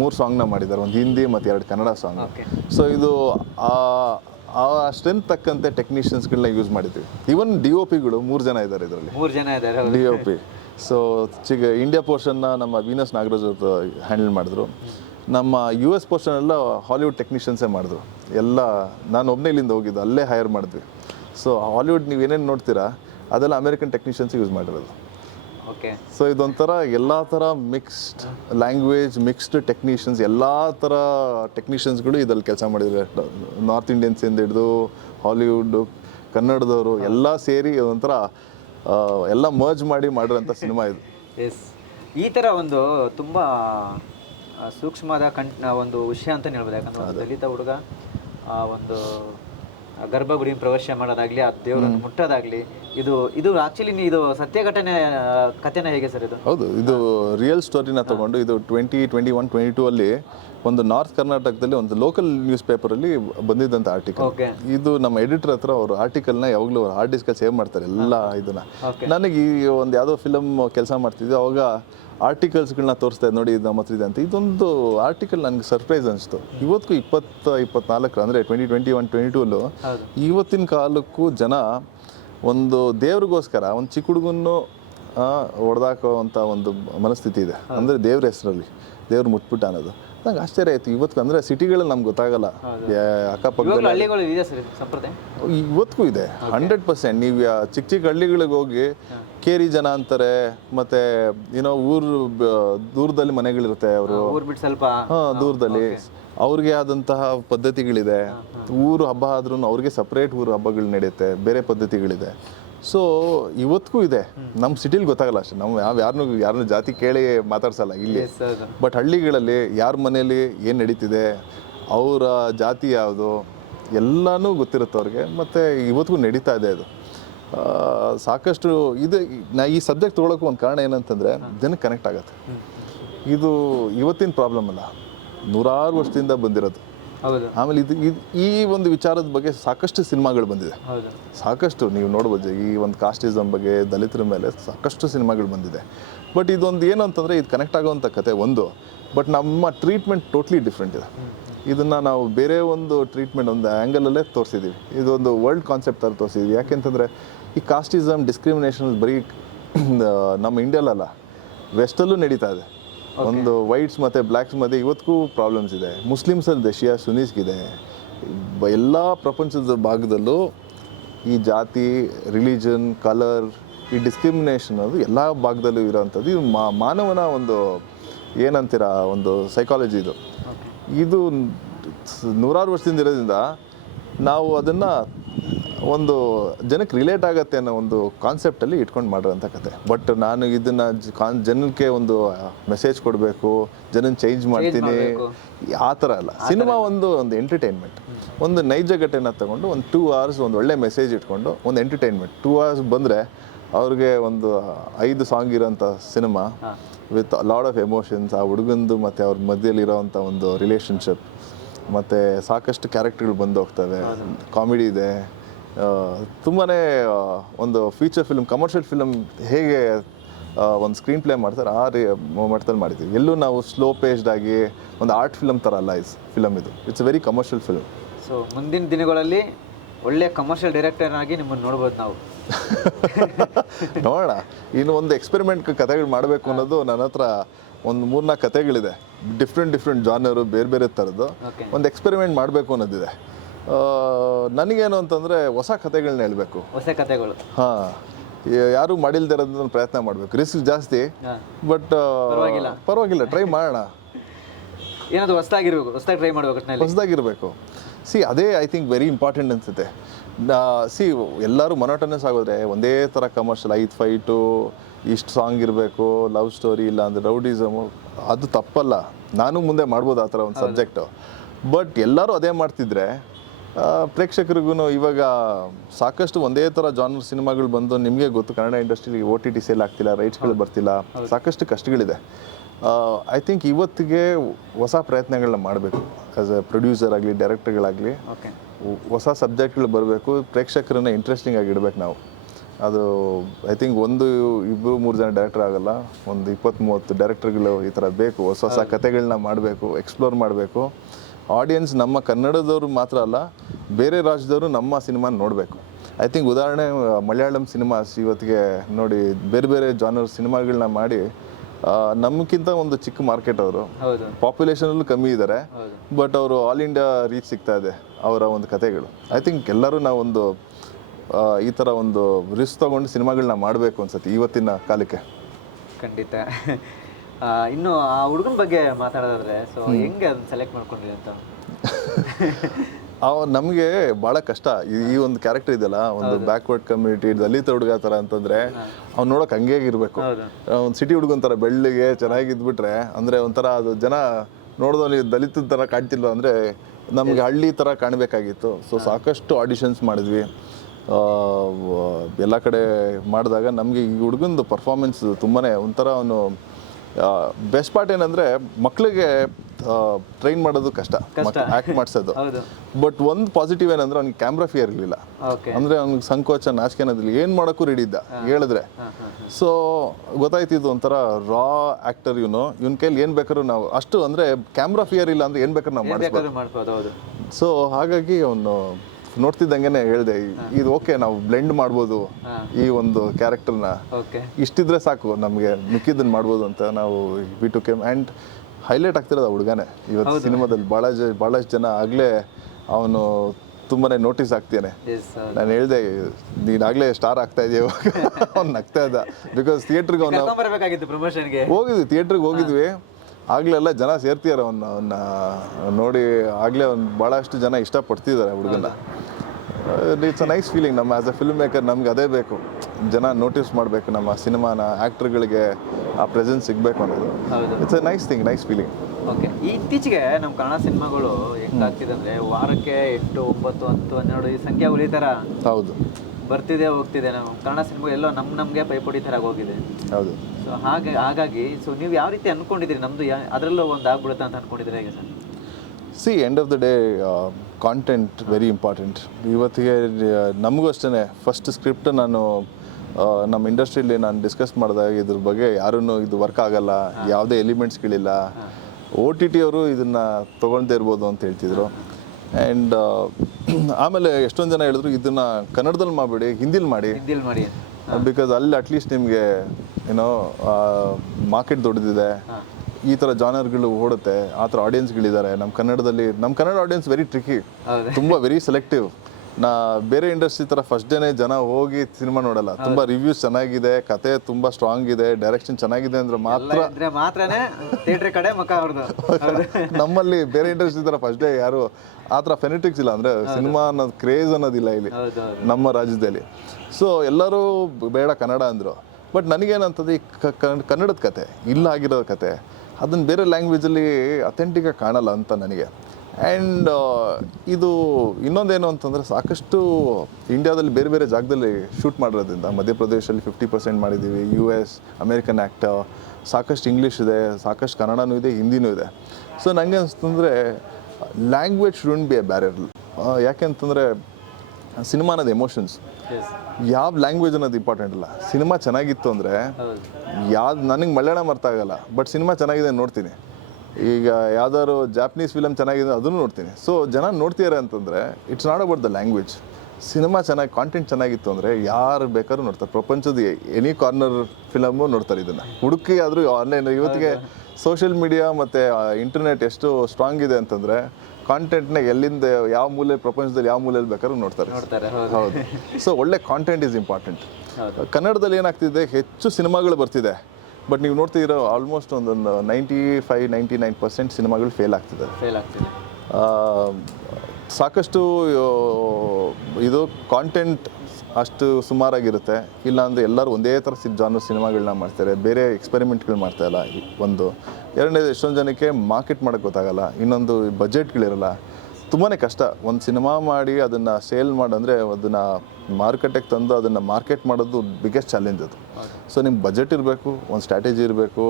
3 ಸಾಂಗ್ನ ಮಾಡಿದ್ದಾರೆ, ಒಂದು ಹಿಂದಿ ಮತ್ತು 2 ಕನ್ನಡ ಸಾಂಗ್. ಸೊ ಇದು ಆ ಸ್ಟ್ರೆಂತ್ ತಕ್ಕಂತೆ ಟೆಕ್ನಿಷಿಯನ್ಸ್ಗಳನ್ನ ಯೂಸ್ ಮಾಡಿದ್ವಿ. ಈವನ್ DOPಗಳು 3 ಜನ ಇದ್ದಾರೆ ಇದರಲ್ಲಿ, 3 ಜನ ಇದ್ದಾರೆ DOP. ಸೊ ಇಂಡಿಯಾ ಪೋರ್ಷನ್ನ ನಮ್ಮ ವೀನಸ್ ನಾಗರಾಜ್ ಅವರು ಹ್ಯಾಂಡಲ್ ಮಾಡಿದ್ರು. ನಮ್ಮ US ಪೋರ್ಷನ್ ಎಲ್ಲ ಹಾಲಿವುಡ್ ಟೆಕ್ನಿಷಿಯನ್ಸೇ ಮಾಡಿದ್ರು ಎಲ್ಲ. ನಾನು ಒಬ್ಬನೇ ಇಲ್ಲಿಂದ ಹೋಗಿದ್ದು, ಅಲ್ಲೇ ಹೈರ್ ಮಾಡಿದ್ವಿ. ಸೊ ಹಾಲಿವುಡ್ ನೀವು ಏನೇನು ನೋಡ್ತೀರಾ ಅದೆಲ್ಲ ಅಮೇರಿಕನ್ ಟೆಕ್ನಿಷಿಯನ್ಸ್ ಯೂಸ್ ಮಾಡಿರೋದು. ಓಕೆ. ಸೊ ಇದೊಂಥರ ಎಲ್ಲ ಥರ ಮಿಕ್ಸ್ಡ್ ಲ್ಯಾಂಗ್ವೇಜ್, ಮಿಕ್ಸ್ಡ್ ಟೆಕ್ನಿಷಿಯನ್ಸ್, ಎಲ್ಲ ಥರ ಟೆಕ್ನಿಷಿಯನ್ಸ್ಗಳು ಇದ್ರಲ್ಲಿ ಕೆಲಸ ಮಾಡಿದ್ದಾರೆ. ನಾರ್ತ್ ಇಂಡಿಯನ್ಸಿಂದ ಹಿಡಿದು ಹಾಲಿವುಡ್, ಕನ್ನಡದವರು ಎಲ್ಲ ಸೇರಿ ಒಂಥರ ಎಲ್ಲ ಮರ್ಜ್ ಮಾಡಿ ಮಾಡಿರೋಂಥ ಸಿನಿಮಾ ಇದು. ಎಸ್, ಈ ಥರ ಒಂದು ತುಂಬ ಸೂಕ್ಷ್ಮವಾದ ಒಂದು ವಿಷಯ ಅಂತಲೇ ಹೇಳ್ಬೋದು. ಯಾಕಂದ್ರೆ ಒಂದು ದಲಿತ ಹುಡುಗ ಒಂದು ಗರ್ಭಗುಡಿ ಪ್ರವೇಶ ಮಾಡೋದಾಗಲಿ, ಆ ದೇವರನ್ನು ಮುಟ್ಟೋದಾಗಲಿ, ಇದು ಆ್ಯಕ್ಚುಲಿ ಇದು ಸತ್ಯ ಕಥೆನ ಹೇಗೆ ಸರ್ ಇದು? ಹೌದು, ಇದು ರಿಯಲ್ ಸ್ಟೋರಿನ ತೊಗೊಂಡು ಇದು 2021, 22 ಅಲ್ಲಿ ಒಂದು ನಾರ್ತ್ ಕರ್ನಾಟಕದಲ್ಲಿ ಒಂದು ಲೋಕಲ್ ನ್ಯೂಸ್ ಪೇಪರಲ್ಲಿ ಬಂದಿದ್ದಂಥ ಆರ್ಟಿಕಲ್. ಇದು ನಮ್ಮ ಎಡಿಟರ್ ಹತ್ರ ಅವರು ಆರ್ಟಿಕಲ್ನ ಯಾವಾಗಲೂ ಹಾರ್ಡ್ ಡಿಸ್ಕಲ್ಲಿ ಸೇವ್ ಮಾಡ್ತಾರೆ ಎಲ್ಲ ಇದನ್ನು. ನನಗೆ ಈ ಒಂದು ಯಾವುದೋ ಫಿಲಮ್ ಕೆಲಸ ಮಾಡ್ತಿದ್ದೆ, ಅವಾಗ ಆರ್ಟಿಕಲ್ಸ್ಗಳನ್ನ ತೋರಿಸ್ತಾ ಇದ್ದೆ, ನೋಡಿ ಇದು ನಮ್ಮ ಹತ್ರ ಇದೆ ಅಂತ. ಇದೊಂದು ಆರ್ಟಿಕಲ್ ನನಗೆ ಸರ್ಪ್ರೈಸ್ ಅನಿಸ್ತು. ಇವತ್ತಿಗೂ 24 ಅಂದರೆ 2021, 22 ಇವತ್ತಿನ ಕಾಲಕ್ಕೂ ಜನ ಒಂದು ದೇವ್ರಿಗೋಸ್ಕರ ಒಂದು ಚಿಕ್ಕ ಹುಡುಗನ್ನು ಹೊಡೆದಾಕೋವಂಥ ಒಂದು ಮನಸ್ಥಿತಿ ಇದೆ. ಅಂದರೆ ದೇವ್ರ ಹೆಸರಲ್ಲಿ ದೇವ್ರು ಮುಟ್ಬಿಟ್ಟ ಅನ್ನೋದು ನಂಗೆ ಆಶ್ಚರ್ಯ ಆಯಿತು. ಇವತ್ತು ಅಂದರೆ ಸಿಟಿಗಳಲ್ಲಿ ನಮ್ಗೆ ಗೊತ್ತಾಗಲ್ಲ, ಅಕ್ಕಪಕ್ಕದಲ್ಲಿ ಇವತ್ತಿಗೂ ಇದೆ 100%. ನೀವು ಚಿಕ್ಕ ಚಿಕ್ಕ ಹಳ್ಳಿಗಳಿಗೆ ಹೋಗಿ ಕೇರಿ ಜನ ಅಂತಾರೆ, ಮತ್ತು ಏನೋ ದೂರದಲ್ಲಿ ಮನೆಗಳಿರುತ್ತೆ, ಅವರು ಸ್ವಲ್ಪ ದೂರದಲ್ಲಿ ಅವ್ರಿಗೆ ಆದಂತಹ ಪದ್ಧತಿಗಳಿದೆ. ಊರು ಹಬ್ಬ ಆದ್ರೂ ಅವ್ರಿಗೆ ಸಪ್ರೇಟ್ ಊರು ಹಬ್ಬಗಳು ನಡೆಯುತ್ತೆ, ಬೇರೆ ಪದ್ಧತಿಗಳಿದೆ. ಸೊ ಇವತ್ತಿಗೂ ಇದೆ. ನಮ್ಮ ಸಿಟಿಲಿ ಗೊತ್ತಾಗಲ್ಲ ಅಷ್ಟೇ, ನಾವು ಯಾರನ್ನೂ ಜಾತಿ ಕೇಳಿ ಮಾತಾಡ್ಸಲ್ಲ ಇಲ್ಲಿ. ಬಟ್ ಹಳ್ಳಿಗಳಲ್ಲಿ ಯಾರ ಮನೇಲಿ ಏನು ನಡೀತಿದೆ, ಅವರ ಜಾತಿ ಯಾವುದು ಎಲ್ಲನೂ ಗೊತ್ತಿರುತ್ತೆ ಅವ್ರಿಗೆ. ಮತ್ತು ಇವತ್ತಿಗೂ ನಡೀತಾ ಇದೆ ಅದು. ಸಾಕಷ್ಟು ಇದು ಈ ಸಬ್ಜೆಕ್ಟ್ ತೊಗೊಳಕ್ಕೂ ಒಂದು ಕಾರಣ ಏನಂತಂದರೆ ಜನಕ್ಕೆ ಕನೆಕ್ಟ್ ಆಗುತ್ತೆ. ಇದು ಇವತ್ತಿನ ಪ್ರಾಬ್ಲಮ್ ಅಲ್ಲ, 100 ವರ್ಷದಿಂದ ಬಂದಿರೋದು. ಆಮೇಲೆ ಈ ಒಂದು ವಿಚಾರದ ಬಗ್ಗೆ ಸಾಕಷ್ಟು ಸಿನಿಮಾಗಳು ಬಂದಿದೆ, ಸಾಕಷ್ಟು ನೀವು ನೋಡ್ಬೋದು. ಈ ಒಂದು ಕಾಸ್ಟಿಸಮ್ ಬಗ್ಗೆ, ದಲಿತರ ಮೇಲೆ ಸಾಕಷ್ಟು ಸಿನಿಮಾಗಳು ಬಂದಿದೆ. ಬಟ್ ಇದೊಂದು ಏನು ಅಂತಂದರೆ ಇದು ಕನೆಕ್ಟ್ ಆಗೋವಂಥ ಕತೆ ಒಂದು. ಬಟ್ ನಮ್ಮ ಟ್ರೀಟ್ಮೆಂಟ್ ಟೋಟ್ಲಿ ಡಿಫ್ರೆಂಟ್ ಇದೆ. ಇದನ್ನು ನಾವು ಬೇರೆ ಒಂದು ಟ್ರೀಟ್ಮೆಂಟ್, ಒಂದು ಆ್ಯಂಗಲಲ್ಲೇ ತೋರಿಸಿದ್ದೀವಿ. ಇದೊಂದು ವರ್ಲ್ಡ್ ಕಾನ್ಸೆಪ್ಟ್ ಥರ ತೋರಿಸಿದ್ವಿ. ಯಾಕೆಂತಂದರೆ ಈ ಕಾಸ್ಟಿಸಮ್, ಡಿಸ್ಕ್ರಿಮಿನೇಷನ್ ಬರೀ ನಮ್ಮ ಇಂಡಿಯಲ್ಲ, ವೆಸ್ಟಲ್ಲೂ ನಡೀತಾ ಇದೆ. ಒಂದು ವೈಟ್ಸ್ ಮತ್ತು ಬ್ಲ್ಯಾಕ್ಸ್ ಮಧ್ಯೆ ಇವತ್ತಿಗೂ ಪ್ರಾಬ್ಲಮ್ಸ್ ಇದೆ. ಮುಸ್ಲಿಮ್ಸಲ್ಲಿ ಶಿಯಾ ಸುನೀಸ್ಗಿದೆ. ಎಲ್ಲ ಪ್ರಪಂಚದ ಭಾಗದಲ್ಲೂ ಈ ಜಾತಿ, ರಿಲಿಜನ್, ಕಲರ್, ಈ ಡಿಸ್ಕ್ರಿಮಿನೇಷನ್ ಅದು ಎಲ್ಲ ಭಾಗದಲ್ಲೂ ಇರೋವಂಥದ್ದು. ಇದು ಮಾನವನ ಒಂದು ಏನಂತೀರ ಒಂದು ಸೈಕಾಲಜಿ ಇದು. ಇದು 100 ವರ್ಷದಿಂದ ಇರೋದ್ರಿಂದ ನಾವು ಅದನ್ನು ಒಂದು ಜನಕ್ಕೆ ರಿಲೇಟ್ ಆಗುತ್ತೆ ಅನ್ನೋ ಒಂದು ಕಾನ್ಸೆಪ್ಟಲ್ಲಿ ಇಟ್ಕೊಂಡು ಮಾಡಿರೋಂಥ ಕತೆ. ಬಟ್ ನಾನು ಇದನ್ನು ಜನಕ್ಕೆ ಒಂದು ಮೆಸೇಜ್ ಕೊಡಬೇಕು, ಜನನ ಚೇಂಜ್ ಮಾಡ್ತೀನಿ ಆ ಥರ ಅಲ್ಲ. ಸಿನಿಮಾ ಒಂದು ಎಂಟರ್ಟೈನ್ಮೆಂಟ್, ಒಂದು ನೈಜ ಘಟನೆ ತಗೊಂಡು ಒಂದು 2 hours ಒಂದು ಒಳ್ಳೆ ಮೆಸೇಜ್ ಇಟ್ಕೊಂಡು ಒಂದು ಎಂಟರ್ಟೈನ್ಮೆಂಟ್. 2 hours ಬಂದರೆ ಅವ್ರಿಗೆ ಒಂದು 5 ಸಾಂಗ್ ಇರೋಂಥ cinema with lot of emotions. ಆ ಹುಡುಗಂದು ಮತ್ತು ಅವ್ರ ಮಧ್ಯದಲ್ಲಿರೋವಂಥ ಒಂದು ರಿಲೇಷನ್ಶಿಪ್, ಮತ್ತು ಸಾಕಷ್ಟು ಕ್ಯಾರೆಕ್ಟರ್ಗಳು ಬಂದು ಹೋಗ್ತವೆ. ಕಾಮಿಡಿ ಇದೆ, ತುಂಬಾ ಒಂದು ಫೀಚರ್ ಫಿಲ್ಮ್, ಕಮರ್ಷಿಯಲ್ ಫಿಲ್ಮ್ ಹೇಗೆ ಒಂದು ಸ್ಕ್ರೀನ್ ಪ್ಲೇ ಮಾಡ್ತಾರೆ ಆ ಮಟ್ಟದಲ್ಲಿ ಮಾಡಿದ್ದೀವಿ. ಎಲ್ಲೂ ನಾವು ಸ್ಲೋ ಪೇಸ್ಡ್ ಆಗಿ ಒಂದು ಆರ್ಟ್ ಫಿಲಮ್ ಥರ ಅಲ್ಲ ಈ ಫಿಲಮ್. ಇದು it's very commercial film. So ಮುಂದಿನ ದಿನಗಳಲ್ಲಿ ಒಳ್ಳೆ ಕಮರ್ಷಿಯಲ್ ಡೈರೆಕ್ಟರ್ ಆಗಿ ನಿಮ್ಮನ್ನು ನೋಡ್ಬೋದು ನಾವು. ನೋಡೋಣ. ಇನ್ನು ಒಂದು ಎಕ್ಸ್ಪೆರಿಮೆಂಟ್ ಕಥೆಗಳು ಮಾಡಬೇಕು ಅನ್ನೋದು ನನ್ನ ಹತ್ರ ಒಂದು 3-4 ಕಥೆಗಳಿದೆ. ಡಿಫ್ರೆಂಟ್ ಜಾನರು, ಬೇರೆ ಥರದ್ದು ಒಂದು ಎಕ್ಸ್ಪೆರಿಮೆಂಟ್ ಮಾಡಬೇಕು ಅನ್ನೋದಿದೆ. ನನಗೇನು ಅಂತಂದರೆ ಹೊಸ ಕಥೆಗಳನ್ನ ಹೇಳಬೇಕು, ಹೊಸ ಕಥೆಗಳು. ಹಾಂ, ಯಾರೂ ಮಾಡಿಲ್ದಿರೋದನ್ನ ಪ್ರಯತ್ನ ಮಾಡಬೇಕು. ರಿಸ್ಕ್ ಜಾಸ್ತಿ, ಬಟ್ ಪರವಾಗಿಲ್ಲ, ಟ್ರೈ ಮಾಡೋಣ. ಏನಾದರೂ ಹೊಸದಾಗಿ ಟ್ರೈ ಮಾಡಬೇಕು, ಹೊಸದಾಗಿರಬೇಕು. ಅದೇ ಐ ಥಿಂಕ್ ವೆರಿ ಇಂಪಾರ್ಟೆಂಟ್ ಅನಿಸುತ್ತೆ. ಎಲ್ಲರೂ ಮೊನೋಟನಸ್ ಆಗೋದ್ರೆ ಒಂದೇ ಥರ ಕಮರ್ಷಿಯಲ್ 5 ಫೈಟು, ಇಷ್ಟು ಸಾಂಗ್ ಇರಬೇಕು, ಲವ್ ಸ್ಟೋರಿ, ಇಲ್ಲ ಅಂದರೆ ರೌಡಿಸಮು, ಅದು ತಪ್ಪಲ್ಲ. ನಾನು ಮುಂದೆ ಮಾಡ್ಬೋದು ಆ ಥರ ಒಂದು ಸಬ್ಜೆಕ್ಟು. ಬಟ್ ಎಲ್ಲರೂ ಅದೇ ಮಾಡ್ತಿದ್ರೆ ಪ್ರೇಕ್ಷಕರಿಗೂ ಇವಾಗ ಸಾಕಷ್ಟು ಒಂದೇ ಥರ ಜಾನರ್ ಸಿನಿಮಾಗಳು ಬಂದು ನಿಮಗೆ ಗೊತ್ತು, ಕನ್ನಡ ಇಂಡಸ್ಟ್ರಿಲಿ OTT ಸೇಲ್ ಆಗ್ತಿಲ್ಲ, ರೈಟ್ಸ್ಗಳು ಬರ್ತಿಲ್ಲ, ಸಾಕಷ್ಟು ಕಷ್ಟಗಳಿದೆ. ಐ ಥಿಂಕ್ ಇವತ್ತಿಗೆ ಹೊಸ ಪ್ರಯತ್ನಗಳನ್ನ ಮಾಡಬೇಕು. ಆ್ಯಸ್ ಎ ಪ್ರೊಡ್ಯೂಸರ್ ಆಗಲಿ, ಡೈರೆಕ್ಟರ್ಗಳಾಗಲಿ, ಹೊಸ ಸಬ್ಜೆಕ್ಟ್ಗಳು ಬರಬೇಕು, ಪ್ರೇಕ್ಷಕರನ್ನ ಇಂಟ್ರೆಸ್ಟಿಂಗ್ ಆಗಿ ಇಡಬೇಕು ನಾವು. ಅದು ಐ ಥಿಂಕ್ 1, 2, 3 ಜನ ಡೈರೆಕ್ಟರ್ ಆಗಲ್ಲ, ಒಂದು 20-30 ಡೈರೆಕ್ಟರ್ಗಳು ಈ ಥರ ಬೇಕು. ಹೊಸ ಕತೆಗಳನ್ನ ಮಾಡಬೇಕು, ಎಕ್ಸ್ಪ್ಲೋರ್ ಮಾಡಬೇಕು. ಆಡಿಯನ್ಸ್ ನಮ್ಮ ಕನ್ನಡದವರು ಮಾತ್ರ ಅಲ್ಲ, ಬೇರೆ ರಾಜ್ಯದವರು ನಮ್ಮ ಸಿನಿಮಾನ ನೋಡಬೇಕು. ಐ ಥಿಂಕ್ ಉದಾಹರಣೆ ಮಲಯಾಳಂ ಸಿನಿಮಾಸ್ ಇವತ್ತಿಗೆ ನೋಡಿ ಬೇರೆ ಬೇರೆ ಜಾನರ್ ಸಿನಿಮಾಗಳನ್ನ ಮಾಡಿ ನಮಗಿಂತ ಒಂದು ಚಿಕ್ಕ ಮಾರ್ಕೆಟ್ ಅವರು, ಪಾಪ್ಯುಲೇಷನಲ್ಲೂ ಕಮ್ಮಿ ಇದ್ದಾರೆ, ಬಟ್ ಅವರು ಆಲ್ ಇಂಡಿಯಾ ರೀಚ್ ಸಿಗ್ತಾ ಇದೆ ಅವರ ಒಂದು ಕತೆಗಳು. ಐ ಥಿಂಕ್ ಎಲ್ಲರೂ ನಾವೊಂದು ಈ ಥರ ಒಂದು ರಿಸ್ಕ್ ತೊಗೊಂಡು ಸಿನಿಮಾಗಳನ್ನ ಮಾಡಬೇಕು ಅನ್ಸುತ್ತೆ ಇವತ್ತಿನ ಕಾಲಕ್ಕೆ. ಖಂಡಿತ. ಇನ್ನು ಆ ಹುಡುಗನ ಬಗ್ಗೆ ಮಾತಾಡೋದಾದ್ರೆ, ಸೊ ಹೆಂಗೆ ಅದನ್ನ ಸೆಲೆಕ್ಟ್ ಮಾಡ್ಕೊಂಡ್ರಿ ಅಂತ? ನಮಗೆ ಭಾಳ ಕಷ್ಟ. ಈ ಒಂದು ಕ್ಯಾರೆಕ್ಟರ್ ಇದೆಯಲ್ಲ, ಒಂದು ಬ್ಯಾಕ್ವರ್ಡ್ ಕಮ್ಯುನಿಟಿ ದಲಿತ ಹುಡುಗ ಥರ ಅಂತಂದರೆ ಅವ್ನು ನೋಡೋಕೆ ಹಂಗೆ ಇರಬೇಕು. ಒಂದು ಸಿಟಿ ಹುಡುಗನ ಥರ ಬೆಳ್ಳಿಗೆ ಚೆನ್ನಾಗಿದ್ಬಿಟ್ರೆ ಅಂದರೆ ಒಂಥರ ಅದು ಜನ ನೋಡಿದವನಿಗೆ ದಲಿತದ ಥರ ಕಾಣ್ತಿಲ್ವ ಅಂದರೆ ನಮಗೆ ಹಳ್ಳಿ ಥರ ಕಾಣಬೇಕಾಗಿತ್ತು. ಸೊ ಸಾಕಷ್ಟು ಆಡಿಷನ್ಸ್ ಮಾಡಿದ್ವಿ, ಎಲ್ಲ ಕಡೆ ಮಾಡಿದಾಗ ನಮಗೆ ಈ ಹುಡುಗಂದು ಪರ್ಫಾರ್ಮೆನ್ಸ್ ತುಂಬಾ ಒಂಥರ ಅವನು ಬೆಸ್ಟ್ ಪಾರ್ಟ್ ಏನಂದರೆ ಮಕ್ಕಳಿಗೆ ಟ್ರೈನ್ ಮಾಡೋದು ಕಷ್ಟ, ಆ್ಯಕ್ಟ್ ಮಾಡಿಸೋದು. ಬಟ್ ಒಂದು ಪಾಸಿಟಿವ್ ಏನಂದ್ರೆ ಅವ್ನಿಗೆ ಕ್ಯಾಮ್ರಾ ಫಿಯರ್ ಇರಲಿಲ್ಲ. ಅಂದರೆ ಅವ್ನಿಗೆ ಸಂಕೋಚ, ನಾಚಿಕೆ ಅನ್ನೋದಿಲ್ಲ, ಏನು ಮಾಡೋಕ್ಕೂ ರೆಡಿ ಇದ್ದ ಹೇಳಿದ್ರೆ. ಸೊ ಗೊತ್ತಾಯ್ತಿದ್ದು ಒಂಥರ ರಾ ಆ್ಯಕ್ಟರ್ ಇವನ ಕೈಲಿ ಏನು ಬೇಕಾದ್ರೂ ನಾವು ಅಷ್ಟು ಅಂದರೆ ಕ್ಯಾಮ್ರಾ ಫಿಯರ್ ಇಲ್ಲ ಅಂದರೆ ಏನು ಬೇಕಾದ್ರೂ ನಾವು ಮಾಡಿಸ್ಬೋದು. ಸೊ ಹಾಗಾಗಿ ಅವನು ನೋಡ್ತಿದ್ದಂಗೆ ಹೇಳಿದೆ, ಇದು ಓಕೆ, ನಾವು ಬ್ಲೆಂಡ್ ಮಾಡ್ಬೋದು ಈ ಒಂದು ಕ್ಯಾರೆಕ್ಟರ್ನ, ಇಷ್ಟಿದ್ರೆ ಸಾಕು ನಮಗೆ, ಮಿಕ್ಕಿದ್ದನ್ನು ಮಾಡ್ಬೋದು ಅಂತ ನಾವು we too came. And highlight ಆಗ್ತಿರೋದು ಆ ಹುಡುಗನೇ ಇವತ್ತು ಸಿನಿಮಾದಲ್ಲಿ. ಭಾಳಷ್ಟು ಜನ ಆಗಲೇ ಅವನು ತುಂಬಾ ನೋಟಿಸ್ ಆಗ್ತೇನೆ. ನಾನು ಹೇಳಿದೆ, ನೀನಾಗಲೇ ಸ್ಟಾರ್ ಆಗ್ತಾ ಇದೆಯಾ ಇವಾಗ. ಅವ್ನು ನಗ್ತಾ ಇದ್ದ, ಬಿಕಾಸ್ ಥಿಯೇಟ್ರಿಗೆ ಅವನು ಹೋಗಿದ್ವಿ, ಥಿಯೇಟ್ರಿಗೆ ಹೋಗಿದ್ವಿ, ಆಗಲೆಲ್ಲ ಜನ ಸೇರ್ತಿದ್ದಾರೆ ಅವನ್ನ ನೋಡಿ. ಆಗಲೇ ಅವ್ನು ಭಾಳಷ್ಟು ಜನ ಇಷ್ಟಪಡ್ತಿದ್ದಾರೆ ಹುಡುಗನ. It's a nice feeling. ನಮ್ಮ ಆ್ಯಸ್ ಎ ಫಿಲ್ಮ್ ಮೇಕರ್ ನಮ್ಗೆ ಅದೇ ಬೇಕು, ಜನ ನೋಟಿಸ್ ಮಾಡಬೇಕು ನಮ್ಮ ಸಿನಿಮಾನ, ಆ್ಯಕ್ಟ್ರ್ಗಳಿಗೆ ಆ ಪ್ರೆಸೆನ್ಸ್ ಸಿಗಬೇಕು ಅನ್ನೋದು. It's A nice thing, nice feeling. Okay, ಇತ್ತೀಚೆಗೆ ನಮ್ಮ ಕನ್ನಡ ಸಿನಿಮಾಗಳು ಹೆಂಗಾಗ್ತಿದೆ ಅಂದರೆ, ವಾರಕ್ಕೆ 8, 9, 10, 12 ಈ ಸಂಖ್ಯೆ ಹುಲಿ ಥರ ಹೌದು ಬರ್ತಿದೆ ಹೋಗ್ತಿದೆ. ನಾವು ಕನ್ನಡ ಸಿನಿಮಾ ಎಲ್ಲೋ ನಮಗೆ ಪೈಪೋಟಿ ಥರ ಹೋಗಿದೆ. ಹೌದು. ಸೊ ಹಾಗಾಗಿ ಸೊ ನೀವು ಯಾವ ರೀತಿ ಅಂದ್ಕೊಂಡಿದ್ದೀರಿ, ನಮ್ಮದು ಅದರಲ್ಲೂ ಒಂದು ಆಗ್ಬಿಡುತ್ತೆ ಅಂತ ಅಂದ್ಕೊಂಡಿದ್ದೀರಿ ಹೇಗೆ sir? C, end of the day content very important. ಇವತ್ತಿಗೆ ನಮಗೂ ಅಷ್ಟೇ ಫಸ್ಟ್ ಸ್ಕ್ರಿಪ್ಟ್ ನಾನು ನಮ್ಮ ಇಂಡಸ್ಟ್ರಿಯಲ್ಲಿ ನಾನು ಡಿಸ್ಕಸ್ ಮಾಡಿದಾಗ ಇದ್ರ ಬಗ್ಗೆ ಯಾರೂ ಇದು ವರ್ಕ್ ಆಗಲ್ಲ, ಯಾವುದೇ ಎಲಿಮೆಂಟ್ಸ್ಗಳಿಲ್ಲ, OTT ಅವರು ಇದನ್ನು ತೊಗೊಳ್ದೇ ಇರ್ಬೋದು ಅಂತ ಹೇಳ್ತಿದ್ರು. ಆ್ಯಂಡ್ ಆಮೇಲೆ ಎಷ್ಟೊಂದು ಜನ ಹೇಳಿದ್ರು ಇದನ್ನು ಕನ್ನಡದಲ್ಲಿ ಮಾಡಬೇಡಿ, ಹಿಂದಿಲಿ ಮಾಡಿ, ಬಿಕಾಸ್ ಅಲ್ಲಿ ಅಟ್ಲೀಸ್ಟ್ ನಿಮಗೆ ಏನೋ ಮಾರ್ಕೆಟ್ ದೊಡ್ಡದಿದೆ, ಈ ಥರ ಜಾನರ್ಗಳು ಓಡುತ್ತೆ, ಆ ಥರ ಆಡಿಯನ್ಸ್ಗಳಿದ್ದಾರೆ. ನಮ್ಮ ಕನ್ನಡ ಆಡಿಯನ್ಸ್ ವೆರಿ ಟ್ರಿಕಿ, ತುಂಬ ವೆರಿ ಸೆಲೆಕ್ಟಿವ್. ಬೇರೆ ಇಂಡಸ್ಟ್ರಿ ಥರ ಫಸ್ಟ್ ಡೇನೇ ಜನ ಹೋಗಿ ಸಿನಿಮಾ ನೋಡಲ್ಲ. ತುಂಬ ರಿವ್ಯೂಸ್ ಚೆನ್ನಾಗಿದೆ, ಕತೆ ತುಂಬ ಸ್ಟ್ರಾಂಗ್ ಇದೆ, ಡೈರೆಕ್ಷನ್ ಚೆನ್ನಾಗಿದೆ ಅಂದ್ರೆ ಮಾತ್ರನೇ ಥಿಯೇಟರ್ ಕಡೆ ಮುಖ ಅವ್ರದ್ದು. ನಮ್ಮಲ್ಲಿ ಬೇರೆ ಇಂಡಸ್ಟ್ರಿ ಥರ ಫಸ್ಟ್ ಡೇ ಯಾರು ಆ ಥರ ಫೆನೆಟಿಕ್ಸ್ ಇಲ್ಲ, ಅಂದರೆ ಸಿನಿಮಾ ಅನ್ನೋದು ಕ್ರೇಜ್ ಅನ್ನೋದಿಲ್ಲ ಇಲ್ಲಿ ನಮ್ಮ ರಾಜ್ಯದಲ್ಲಿ. ಸೊ ಎಲ್ಲರೂ ಬೇಡ ಕನ್ನಡ ಅಂದರು. ಬಟ್ ನನಗೇನಂತದ್ದು, ಈ ಕನ್ನಡದ ಕತೆ, ಇಲ್ಲಾಗಿರೋ ಕತೆ, ಅದನ್ನು ಬೇರೆ ಲ್ಯಾಂಗ್ವೇಜಲ್ಲಿ ಅಥೆಂಟಿಕಾಗಿ ಕಾಣಲ್ಲ ಅಂತ ನನಗೆ. ಆ್ಯಂಡ್ ಇದು ಇನ್ನೊಂದೇನು ಅಂತಂದರೆ, ಸಾಕಷ್ಟು ಇಂಡಿಯಾದಲ್ಲಿ ಬೇರೆ ಬೇರೆ ಜಾಗದಲ್ಲಿ ಶೂಟ್ ಮಾಡಿರೋದ್ರಿಂದ, ಮಧ್ಯಪ್ರದೇಶಲ್ಲಿ 50% ಮಾಡಿದ್ದೀವಿ, US, ಅಮೇರಿಕನ್ ಆ್ಯಕ್ಟರ್, ಸಾಕಷ್ಟು ಇಂಗ್ಲೀಷ್ ಇದೆ, ಸಾಕಷ್ಟು ಕನ್ನಡನೂ ಇದೆ, ಹಿಂದಿನೂ ಇದೆ. ಸೊ ನನಗೆ ಅನಿಸ್ತಂದರೆ language shouldn't be a barrier. ಯಾಕೆಂತಂದರೆ ಸಿನಿಮಾ ಅನ್ನೋದು ಎಮೋಷನ್ಸ್, ಯಾವ ಲ್ಯಾಂಗ್ವೇಜ್ ಅನ್ನೋದು ಇಂಪಾರ್ಟೆಂಟ್ ಅಲ್ಲ. ಸಿನಿಮಾ ಚೆನ್ನಾಗಿತ್ತು ಅಂದರೆ ನನಗೆ ಮಲಯಾಳಂ ಅರ್ಥ ಆಗಲ್ಲ, ಬಟ್ ಸಿನಿಮಾ ಚೆನ್ನಾಗಿದೆ ನೋಡ್ತೀನಿ. ಈಗ ಯಾವ್ದಾದ್ರು ಜಾಪನೀಸ್ ಫಿಲಮ್ ಚೆನ್ನಾಗಿದೆ ಅದನ್ನು ನೋಡ್ತೀನಿ. ಸೊ ಜನ ನೋಡ್ತಿದ್ದಾರೆ ಅಂತಂದರೆ it's not about the language. Cinema ಚೆನ್ನಾಗಿ, ಕಾಂಟೆಂಟ್ ಚೆನ್ನಾಗಿತ್ತು ಅಂದರೆ ಯಾರು ಬೇಕಾದ್ರೂ ನೋಡ್ತಾರೆ. ಪ್ರಪಂಚದ ಎನಿ ಕಾರ್ನರ್ ಫಿಲಮು ನೋಡ್ತಾರೆ. ಇದನ್ನು ಹುಡುಕಿ ಆದರೂ ಆನ್ಲೈನ್ ಇವತ್ತಿಗೆ ಸೋಷಿಯಲ್ ಮೀಡಿಯಾ ಮತ್ತು ಇಂಟರ್ನೆಟ್ ಎಷ್ಟು ಸ್ಟ್ರಾಂಗ್ ಇದೆ ಅಂತಂದರೆ, ಕಾಂಟೆಂಟ್ನ ಎಲ್ಲಿಂದ ಯಾವ ಮೂಲೆ, ಪ್ರಪಂಚದಲ್ಲಿ ಯಾವ ಮೂಲೆಯಲ್ಲಿ ಬೇಕಾದ್ರೂ ನೋಡ್ತಾರೆ. ಹೌದು. ಸೊ ಒಳ್ಳೆ ಕಾಂಟೆಂಟ್ ಈಸ್ ಇಂಪಾರ್ಟೆಂಟ್. ಕನ್ನಡದಲ್ಲಿ ಏನಾಗ್ತಿದೆ, ಹೆಚ್ಚು ಸಿನಿಮಾಗಳು ಬರ್ತಿದೆ, ಬಟ್ ನೀವು ನೋಡ್ತಿರೋ ಆಲ್ಮೋಸ್ಟ್ ಒಂದು 95-99% ಸಿನಿಮಾಗಳು ಫೇಲ್ ಆಗ್ತಿದೆ. ಸಾಕಷ್ಟು ಇದು ಕಾಂಟೆಂಟ್ ಅಷ್ಟು ಸುಮಾರಾಗಿರುತ್ತೆ. ಇಲ್ಲಾಂದರೆ ಎಲ್ಲರೂ ಒಂದೇ ಥರ ಜಾನರ್ ಸಿನಿಮಾಗಳನ್ನ ಮಾಡ್ತಾರೆ, ಬೇರೆ ಎಕ್ಸ್ಪೆರಿಮೆಂಟ್ಗಳು ಮಾಡ್ತಾಯಿಲ್ಲ. ಒಂದು ಎರಡನೇದು, ಎಷ್ಟೊಂದು ಜನಕ್ಕೆ ಮಾರ್ಕೆಟ್ ಮಾಡೋಕ್ಕೆ ಗೊತ್ತಾಗಲ್ಲ. ಇನ್ನೊಂದು, ಬಜೆಟ್ಗಳಿರಲ್ಲ. ತುಂಬಾ ಕಷ್ಟ. ಒಂದು ಸಿನಿಮಾ ಮಾಡಿ ಅದನ್ನು ಸೇಲ್ ಮಾಡಂದರೆ ಅದನ್ನು ಮಾರುಕಟ್ಟೆಗೆ ತಂದು ಅದನ್ನು ಮಾರ್ಕೆಟ್ ಮಾಡೋದು ಬಿಗ್ಗೆಸ್ಟ್ ಚಾಲೆಂಜ್ ಅದು. ಸೊ ನಿಮ್ಮ ಬಜೆಟ್ ಇರಬೇಕು, ಒಂದು ಸ್ಟ್ರಾಟಜಿ ಇರಬೇಕು,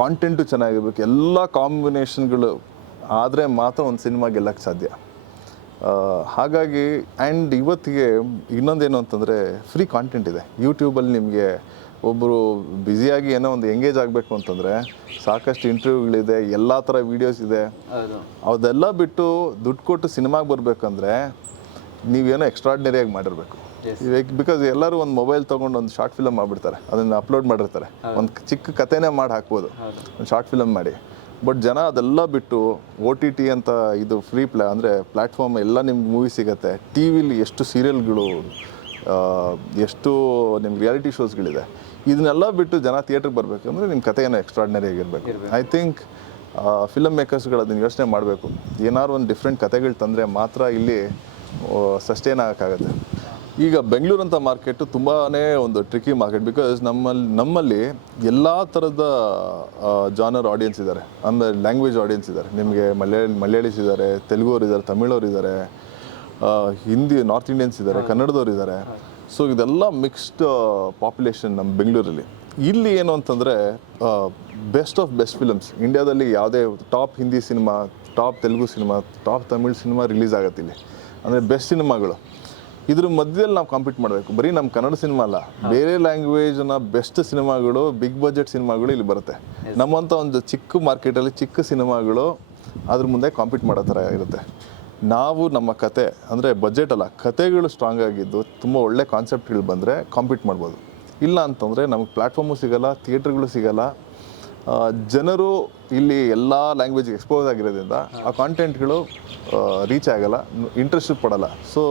ಕಾಂಟೆಂಟು ಚೆನ್ನಾಗಿರ್ಬೇಕು, ಎಲ್ಲ ಕಾಂಬಿನೇಷನ್ಗಳು ಆದರೆ ಮಾತ್ರ ಒಂದು ಸಿನಿಮಾ ಗೆಲ್ಲಕ್ಕೆ ಸಾಧ್ಯ. ಹಾಗಾಗಿ ಆ್ಯಂಡ್ ಇವತ್ತಿಗೆ ಇನ್ನೊಂದೇನು ಅಂತಂದರೆ ಫ್ರೀ ಕಾಂಟೆಂಟ್ ಇದೆ ಯೂಟ್ಯೂಬಲ್ಲಿ. ನಿಮಗೆ ಒಬ್ಬರು ಬ್ಯುಸಿಯಾಗಿ ಏನೋ ಒಂದು ಎಂಗೇಜ್ ಆಗಬೇಕು ಅಂತಂದರೆ ಸಾಕಷ್ಟು ಇಂಟರ್ವ್ಯೂಗಳಿದೆ, ಎಲ್ಲ ಥರ ವೀಡಿಯೋಸ್ ಇದೆ. ಅದೆಲ್ಲ ಬಿಟ್ಟು ದುಡ್ಡು ಕೊಟ್ಟು ಸಿನಿಮಾಗೆ ಬರಬೇಕಂದ್ರೆ ನೀವೇನೋ ಎಕ್ಸ್ಟ್ರಾರ್ಡಿನರಿಯಾಗಿ ಮಾಡಿರಬೇಕು. ಬಿಕಾಸ್ ಎಲ್ಲರೂ ಒಂದು ಮೊಬೈಲ್ ತೊಗೊಂಡು ಒಂದು ಶಾರ್ಟ್ ಫಿಲಮ್ ಮಾಡಿಬಿಡ್ತಾರೆ, ಅದನ್ನು ಅಪ್ಲೋಡ್ ಮಾಡಿರ್ತಾರೆ. ಒಂದು ಚಿಕ್ಕ ಕಥೆನೇ ಮಾಡಿ ಹಾಕ್ಬೋದು ಒಂದು ಶಾರ್ಟ್ ಫಿಲಮ್ ಮಾಡಿ. ಬಟ್ ಜನ ಅದೆಲ್ಲ ಬಿಟ್ಟು OTT ಅಂತ ಇದು ಫ್ರೀ ಅಂದರೆ ಪ್ಲ್ಯಾಟ್ಫಾರ್ಮ್ ಎಲ್ಲ ನಿಮ್ಗೆ ಮೂವಿ ಸಿಗುತ್ತೆ. ಟಿ ವಿಲಿ ಎಷ್ಟು ಸೀರಿಯಲ್ಗಳು, ಎಷ್ಟು ನಿಮ್ಗೆ ರಿಯಾಲಿಟಿ ಶೋಸ್ಗಳಿದೆ. ಇದನ್ನೆಲ್ಲ ಬಿಟ್ಟು ಜನ ಥಿಯೇಟ್ರಿಗೆ ಬರಬೇಕಂದ್ರೆ ನಿಮ್ಮ ಕಥೆ ಏನೋ ಎಕ್ಸ್ಟ್ರಾರ್ಡಿನರಿ ಆಗಿರಬೇಕು. ಐ ಥಿಂಕ್ ಫಿಲಮ್ ಮೇಕರ್ಸ್ಗಳು ಅದನ್ನು ಯೋಚನೆ ಮಾಡಬೇಕು. ಏನಾದ್ರು ಒಂದು ಡಿಫ್ರೆಂಟ್ ಕಥೆಗಳು ತಂದರೆ ಮಾತ್ರ ಇಲ್ಲಿ ಸಸ್ಟೇನ್ ಆಗೋಕ್ಕಾಗತ್ತೆ. ಈಗ ಬೆಂಗಳೂರು ಅಂತ ಮಾರ್ಕೆಟು ತುಂಬಾ ಒಂದು ಟ್ರಿಕಿ ಮಾರ್ಕೆಟ್. ಬಿಕಾಸ್ ನಮ್ಮಲ್ಲಿ ಎಲ್ಲ ಥರದ ಜಾನರ್ ಆಡಿಯನ್ಸ್ ಇದ್ದಾರೆ, ಆಮೇಲೆ ಲ್ಯಾಂಗ್ವೇಜ್ ಆಡಿಯನ್ಸ್ ಇದ್ದಾರೆ. ನಿಮಗೆ ಮಲಯಾಳೀಸ್ ಇದ್ದಾರೆ, ತೆಲುಗುವ್ರು ಇದ್ದಾರೆ, ತಮಿಳವ್ರು ಇದ್ದಾರೆ, ಹಿಂದಿ ನಾರ್ತ್ ಇಂಡಿಯನ್ಸ್ ಇದ್ದಾರೆ, ಕನ್ನಡದವ್ರು ಇದ್ದಾರೆ. ಸೊ ಇದೆಲ್ಲ ಮಿಕ್ಸ್ಡ್ ಪಾಪ್ಯುಲೇಷನ್ ನಮ್ಮ ಬೆಂಗಳೂರಲ್ಲಿ. ಇಲ್ಲಿ ಏನು ಅಂತಂದರೆ ಬೆಸ್ಟ್ ಆಫ್ ಬೆಸ್ಟ್ ಫಿಲಮ್ಸ್ ಇಂಡಿಯಾದಲ್ಲಿ ಯಾವುದೇ top Hindi cinema, top Telugu cinema, top Tamil cinema release ಆಗುತ್ತೆ ಇಲ್ಲಿ. ಅಂದರೆ ಬೆಸ್ಟ್ ಸಿನಿಮಾಗಳು. ಇದ್ರ ಮಧ್ಯದಲ್ಲಿ ನಾವು ಕಾಂಪೀಟ್ ಮಾಡಬೇಕು. ಬರೀ ನಮ್ಮ ಕನ್ನಡ ಸಿನಿಮಾ ಅಲ್ಲ, ಬೇರೆ ಲ್ಯಾಂಗ್ವೇಜ್ನ ಬೆಸ್ಟ್ ಸಿನಿಮಾಗಳು, ಬಿಗ್ ಬಜೆಟ್ ಸಿನಿಮಾಗಳು ಇಲ್ಲಿ ಬರುತ್ತೆ. ನಮ್ಮಂಥ ಒಂದು ಚಿಕ್ಕ ಮಾರ್ಕೆಟಲ್ಲಿ ಚಿಕ್ಕ ಸಿನಿಮಾಗಳು ಅದ್ರ ಮುಂದೆ ಕಾಂಪೀಟ್ ಮಾಡೋ ಥರ ಇರುತ್ತೆ. ನಾವು ನಮ್ಮ ಕತೆ ಅಂದರೆ ಬಜೆಟ್ ಅಲ್ಲ, ಕತೆಗಳು ಸ್ಟ್ರಾಂಗ್ ಆಗಿದ್ದು ತುಂಬ ಒಳ್ಳೆ ಕಾನ್ಸೆಪ್ಟ್ಗಳು ಬಂದರೆ ಕಾಂಪೀಟ್ ಮಾಡ್ಬೋದು. ಇಲ್ಲ ಅಂತಂದರೆ ನಮಗೆ ಪ್ಲ್ಯಾಟ್ಫಾರ್ಮು ಸಿಗೋಲ್ಲ, ಥಿಯೇಟ್ರ್ಗಳು ಸಿಗೋಲ್ಲ. ಜನರು ಇಲ್ಲಿ ಎಲ್ಲ ಲ್ಯಾಂಗ್ವೇಜ್ಗೆ ಎಕ್ಸ್ಪೋಸ್ ಆಗಿರೋದ್ರಿಂದ ಆ ಕಾಂಟೆಂಟ್ಗಳು ರೀಚ್ ಆಗಲ್ಲ, ಇಂಟ್ರೆಸ್ಟ್ ಪಡಲ್ಲ. ಸೊ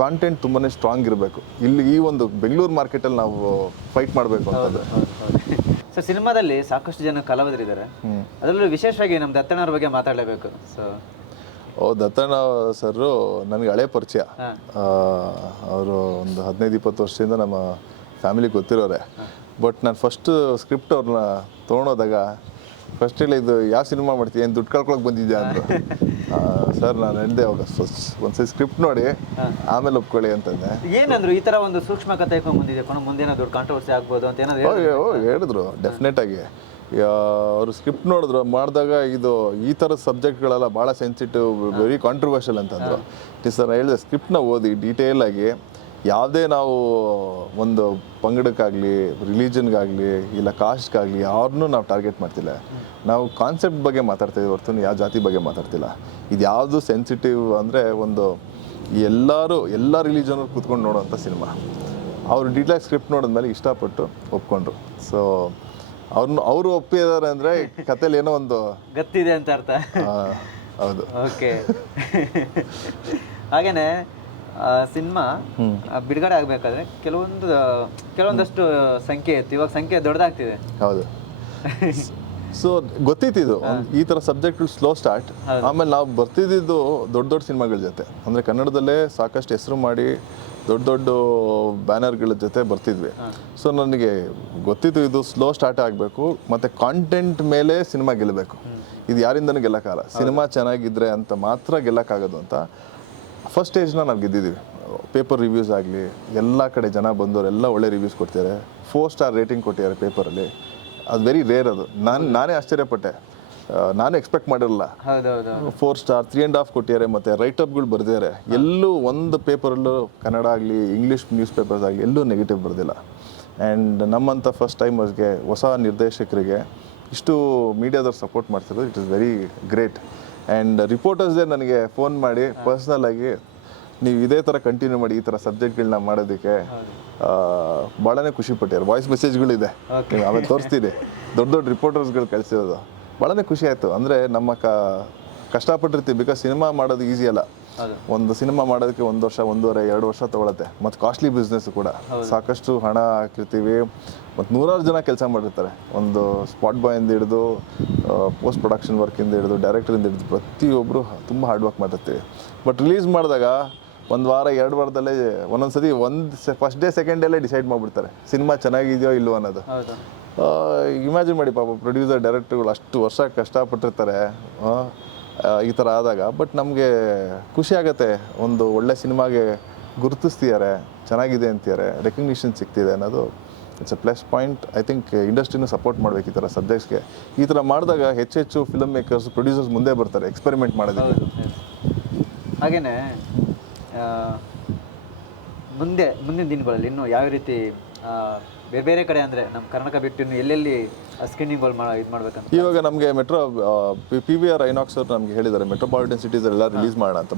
ಕಾಂಟೆಂಟ್ ತುಂಬಾ ಸ್ಟ್ರಾಂಗ್ ಇರಬೇಕು. ಇಲ್ಲಿ ಈ ಒಂದು ಬೆಂಗಳೂರು ಮಾರ್ಕೆಟಲ್ಲಿ ನಾವು ಫೈಟ್ ಮಾಡಬೇಕು ಅಂತಂದರೆ. ಸರ್, ಸಿನಿಮಾದಲ್ಲಿ ಸಾಕಷ್ಟು ಜನ ಕಲಾವಿದರಿದ್ದಾರೆ, ಅದರಲ್ಲೂ ವಿಶೇಷವಾಗಿ ನಮ್ಮ ದತ್ತಣ್ಣವ್ರ ಬಗ್ಗೆ ಮಾತಾಡಲೇಬೇಕು. ದತ್ತಣ್ಣ ಸರು ನನಗೆ ಹಳೆ ಪರಿಚಯ. ಅವರು ಒಂದು 15-20 ವರ್ಷದಿಂದ ನಮ್ಮ ಫ್ಯಾಮಿಲಿಗೆ ಗೊತ್ತಿರೋರೆ. ಬಟ್ ನಾನು ಫಸ್ಟ್ ಸ್ಕ್ರಿಪ್ಟ್ ಅವ್ರನ್ನ ತೊಗೊಂಡೋದಾಗ ಫಸ್ಟ್ ಹೇಳಿದ್ದು, ಯಾವ ಸಿನಿಮಾ ಮಾಡ್ತೀವಿ, ಏನು ದುಡ್ಡು ಕಳ್ಕೊಳಕ್ಕೆ ಬಂದಿದ್ಯಾ ಅಂದರು. ಸರ್ ನಾನು ಹೇಳಿದೆ ಅವಾಗ ಒಂದ್ಸರಿ ಸ್ಕ್ರಿಪ್ಟ್ ನೋಡಿ ಆಮೇಲೆ ಒಪ್ಕೊಳ್ಳಿ ಅಂತಂದೆ. ಏನಂದ್ರು ಈ ಥರ ಒಂದು ಸೂಕ್ಷ್ಮ ಕಥೆ ಬಂದಿದೆ, ಮುಂದೇನೋ ದೊಡ್ಡ ಕಾಂಟ್ರವರ್ಸಿ ಆಗ್ಬೋದು ಅಂತ ಏನಾದ್ರು ಹೇಳಿದ್ರು. ಡೆಫಿನೆಟಾಗಿ ಅವರು ಸ್ಕ್ರಿಪ್ಟ್ ನೋಡಿದ್ರು, ಮಾಡಿದಾಗ ಇದು ಈ ಥರದ ಸಬ್ಜೆಕ್ಟ್ಗಳೆಲ್ಲ ಭಾಳ ಸೆನ್ಸಿಟಿವ್, ವೆರಿ ಕಾಂಟ್ರವರ್ಷಿಯಲ್ ಅಂತಂದರು. ಸರ್ ಹೇಳಿದೆ, ಸ್ಕ್ರಿಪ್ಟ್ನ ಓದಿ ಡೀಟೇಲಾಗಿ ಯಾವುದೇ ನಾವು ಒಂದು ಪಂಗಡಕ್ಕಾಗಲಿ, ರಿಲಿಜನ್ಗಾಗಲಿ, ಇಲ್ಲ ಕಾಸ್ಟ್ಗಾಗಲಿ ಯಾರನ್ನೂ ನಾವು ಟಾರ್ಗೆಟ್ ಮಾಡ್ತಿಲ್ಲ. ನಾವು ಕಾನ್ಸೆಪ್ಟ್ ಬಗ್ಗೆ ಮಾತಾಡ್ತಿದ್ದೀವಿ ಹೊರತು ಯಾವ ಜಾತಿ ಬಗ್ಗೆ ಮಾತಾಡ್ತಿಲ್ಲ. ಇದು ಯಾವುದು ಸೆನ್ಸಿಟಿವ್ ಅಂದರೆ ಒಂದು ಎಲ್ಲ ರಿಲಿಜನವ್ರು ಕೂತ್ಕೊಂಡು ನೋಡೋವಂಥ ಸಿನಿಮಾ. ಅವರು ಡೀಟೇಲಾಗಿ ಸ್ಕ್ರಿಪ್ಟ್ ನೋಡಿದ್ಮೇಲೆ ಇಷ್ಟಪಟ್ಟು ಒಪ್ಕೊಂಡ್ರು. ಸೊ ಅವರು ಒಪ್ಪಿದ್ದಾರೆ ಅಂದರೆ ಕಥೆಯಲ್ಲಿ ಏನೋ ಒಂದು ಗೊತ್ತಿದೆ ಅಂತ ಅರ್ಥ. ಹೌದು. ಓಕೆ. ಹಾಗೇನೆ ಸಿನಿಮಾ ಬಿಡುಗಡೆ ಆಗಬೇಕಾದ್ರೆ ಕೆಲವೊಂದಷ್ಟು ಸಂಖ್ಯೆ ಇತ್ತು, ಇವಾಗ ಸಂಖ್ಯೆ ದೊಡ್ಡದಾಗ್ತಿದೆ. ಹೌದು. ಸೊ ಗೊತ್ತಿತ್ತು ಈ ಥರ ಸಬ್ಜೆಕ್ಟ್ಗಳು ಸ್ಲೋ ಸ್ಟಾರ್ಟ್. ಆಮೇಲೆ ನಾವು ಬರ್ತಿದ್ದು ದೊಡ್ಡ ಸಿನಿಮಾಗಳ ಜೊತೆ, ಅಂದರೆ ಕನ್ನಡದಲ್ಲೇ ಸಾಕಷ್ಟು ಹೆಸರು ಮಾಡಿ ದೊಡ್ಡ ಬ್ಯಾನರ್ಗಳ ಜೊತೆ ಬರ್ತಿದ್ವಿ. ಸೊ ನನಗೆ ಗೊತ್ತಿತ್ತು ಇದು ಸ್ಲೋ ಸ್ಟಾರ್ಟ್ ಆಗಬೇಕು, ಮತ್ತು ಕಾಂಟೆಂಟ್ ಮೇಲೆ ಸಿನಿಮಾ ಗೆಲ್ಲಬೇಕು. ಇದು ಯಾರಿಂದನೂ ಗೆಲ್ಲಕ್ಕಾಗಲ್ಲ, ಸಿನಿಮಾ ಚೆನ್ನಾಗಿದ್ರೆ ಅಂತ ಮಾತ್ರ ಗೆಲ್ಲಕ್ಕಾಗೋದು ಅಂತ ಫಸ್ಟ್ ಸ್ಟೇಜ್ನ ನಾವು ಗೆದ್ದಿದ್ದೀವಿ. ಪೇಪರ್ ರಿವ್ಯೂಸ್ ಆಗಲಿ, ಎಲ್ಲ ಕಡೆ ಜನ ಬಂದವರೆಲ್ಲ ಒಳ್ಳೆ ರಿವ್ಯೂಸ್ ಕೊಡ್ತಾರೆ. 4 ಸ್ಟಾರ್ ರೇಟಿಂಗ್ ಕೊಟ್ಟಿದ್ದಾರೆ ಪೇಪರಲ್ಲಿ. ಅದು ವೆರಿ ರೇರ್. ಅದು ನಾನೇ ಆಶ್ಚರ್ಯಪಟ್ಟೆ, ನಾನು ಎಕ್ಸ್ಪೆಕ್ಟ್ ಮಾಡಿರಲ್ಲ. 4 ಸ್ಟಾರ್ 3.5 ಕೊಟ್ಟಿದ್ದಾರೆ, ಮತ್ತು ರೈಟಪ್ಗಳು ಬರೆದಿದ್ದಾರೆ. ಎಲ್ಲೂ ಒಂದು ಪೇಪರಲ್ಲೂ ಕನ್ನಡ ಆಗಲಿ, ಇಂಗ್ಲೀಷ್ ನ್ಯೂಸ್ ಪೇಪರ್ಸ್ ಆಗಲಿ ಎಲ್ಲೂ ನೆಗೆಟಿವ್ ಬರೆದಿಲ್ಲ. ಆ್ಯಂಡ್ ನಮ್ಮಂಥ ಫಸ್ಟ್ ಟೈಮರ್ಸ್ಗೆ, ಹೊಸ ನಿರ್ದೇಶಕರಿಗೆ ಇಷ್ಟು ಮೀಡಿಯಾದವ್ರು ಸಪೋರ್ಟ್ ಮಾಡ್ತಿರೋದು it is very great. And ರಿಪೋರ್ಟರ್ಸ್ದೇ ನನಗೆ ಫೋನ್ ಮಾಡಿ ಪರ್ಸ್ನಲಾಗಿ, ನೀವು ಇದೇ ಥರ ಕಂಟಿನ್ಯೂ ಮಾಡಿ, ಈ ಥರ ಸಬ್ಜೆಕ್ಟ್ಗಳನ್ನ ಮಾಡೋದಕ್ಕೆ ಭಾಳನೇ ಖುಷಿಪಟ್ಟಿದ್ದಾರೆ. ವಾಯ್ಸ್ ಮೆಸೇಜ್ಗಳಿದೆ, ಆಮೇಲೆ ತೋರಿಸ್ತೀನಿ. ದೊಡ್ಡ ರಿಪೋರ್ಟರ್ಸ್ಗಳು ಕಳಿಸಿರೋದು ಭಾಳನೇ ಖುಷಿ ಆಯಿತು. ಅಂದರೆ ನಮ್ಮ ಕಷ್ಟಪಟ್ಟಿರ್ತೀವಿ. ಬಿಕಾಸ್ ಸಿನಿಮಾ ಮಾಡೋದು ಈಸಿ ಅಲ್ಲ. ಒಂದು ಸಿನಿಮಾ ಮಾಡೋದಕ್ಕೆ 1 ವರ್ಷ, 1.5-2 ವರ್ಷ ತೊಗೊಳತ್ತೆ. ಮತ್ತು ಕಾಸ್ಟ್ಲಿ ಬಿಸ್ನೆಸ್ ಕೂಡ. ಸಾಕಷ್ಟು ಹಣ ಹಾಕಿರ್ತೀವಿ, ಮತ್ತು 100 ಜನ ಕೆಲಸ ಮಾಡಿರ್ತಾರೆ. ಒಂದು ಸ್ಪಾಟ್ ಬಾಯಿಂದ ಹಿಡಿದು, ಪೋಸ್ಟ್ ಪ್ರೊಡಕ್ಷನ್ ವರ್ಕಿಂದ ಹಿಡಿದು, ಡೈರೆಕ್ಟರಿಂದ ಹಿಡಿದು ಪ್ರತಿಯೊಬ್ಬರು ತುಂಬ ಹಾರ್ಡ್ ವರ್ಕ್ ಮಾಡಿರ್ತೀವಿ. ಬಟ್ ರಿಲೀಸ್ ಮಾಡಿದಾಗ 1 ವಾರ 2 ವಾರದಲ್ಲೇ ಒಂದೊಂದ್ಸತಿ ಫಸ್ಟ್ ಡೇ ಸೆಕೆಂಡ್ ಡೇಲೇ ಡಿಸೈಡ್ ಮಾಡಿಬಿಡ್ತಾರೆ ಸಿನಿಮಾ ಚೆನ್ನಾಗಿದೆಯೋ ಇಲ್ವೋ ಅನ್ನೋದು. ಇಮ್ಯಾಜಿನ್ ಮಾಡಿ, ಪಾಪ ಪ್ರೊಡ್ಯೂಸರ್ ಡೈರೆಕ್ಟರ್ಗಳು ಅಷ್ಟು ವರ್ಷ ಕಷ್ಟಪಟ್ಟಿರ್ತಾರೆ. ಈ ಥರ ಆದಾಗ ಬಟ್ ನಮಗೆ ಖುಷಿ ಆಗುತ್ತೆ, ಒಂದು ಒಳ್ಳೆ ಸಿನಿಮಾಗೆ ಗುರುತಿಸ್ತಿದ್ದಾರೆ, ಚೆನ್ನಾಗಿದೆ ಅಂತಿದ್ದಾರೆ, ರೆಕಗ್ನಿಷನ್ ಸಿಗ್ತಿದೆ ಅನ್ನೋದು it's a plus point. I think ಇಂಡಸ್ಟ್ರಿನೂ ಸಪೋರ್ಟ್ ಮಾಡಬೇಕು ಈ ಥರ ಸಬ್ಜೆಕ್ಟ್ಸ್ಗೆ. ಈ ಥರ ಮಾಡಿದಾಗ ಹೆಚ್ಚೆಚ್ಚು ಫಿಲ್ಮ್ ಮೇಕರ್ಸ್, ಪ್ರೊಡ್ಯೂಸರ್ಸ್ ಮುಂದೆ ಬರ್ತಾರೆ ಎಕ್ಸ್ಪೆರಿಮೆಂಟ್ ಮಾಡೋದಕ್ಕೆ. ಹಾಗೆಯೇ ಮುಂದಿನ ದಿನಗಳಲ್ಲಿ ಇನ್ನೂ ಯಾವ ರೀತಿ ಬೇರೆ ಬೇರೆ ಕಡೆ ಅಂದರೆ ನಮ್ಮ ಕರ್ನಾಟಕ ಬಿಟ್ಟು ಇನ್ನು ಎಲ್ಲೆಲ್ಲಿ ಸ್ಕ್ರೀನಿಂಗ್ಗಳು ಇದು ಮಾಡ್ಬೇಕಂತ ಇವಾಗ ನಮಗೆ ಮೆಟ್ರೋ PVR ಐನಾಕ್ಸ್ ಅವರು ನಮಗೆ ಹೇಳಿದ್ದಾರೆ ಮೆಟ್ರೋಪಾಲಿಟನ್ ಸಿಟೀಸ್ ಎಲ್ಲ ರಿಲೀಸ್ ಮಾಡೋಣ ಅಂತ.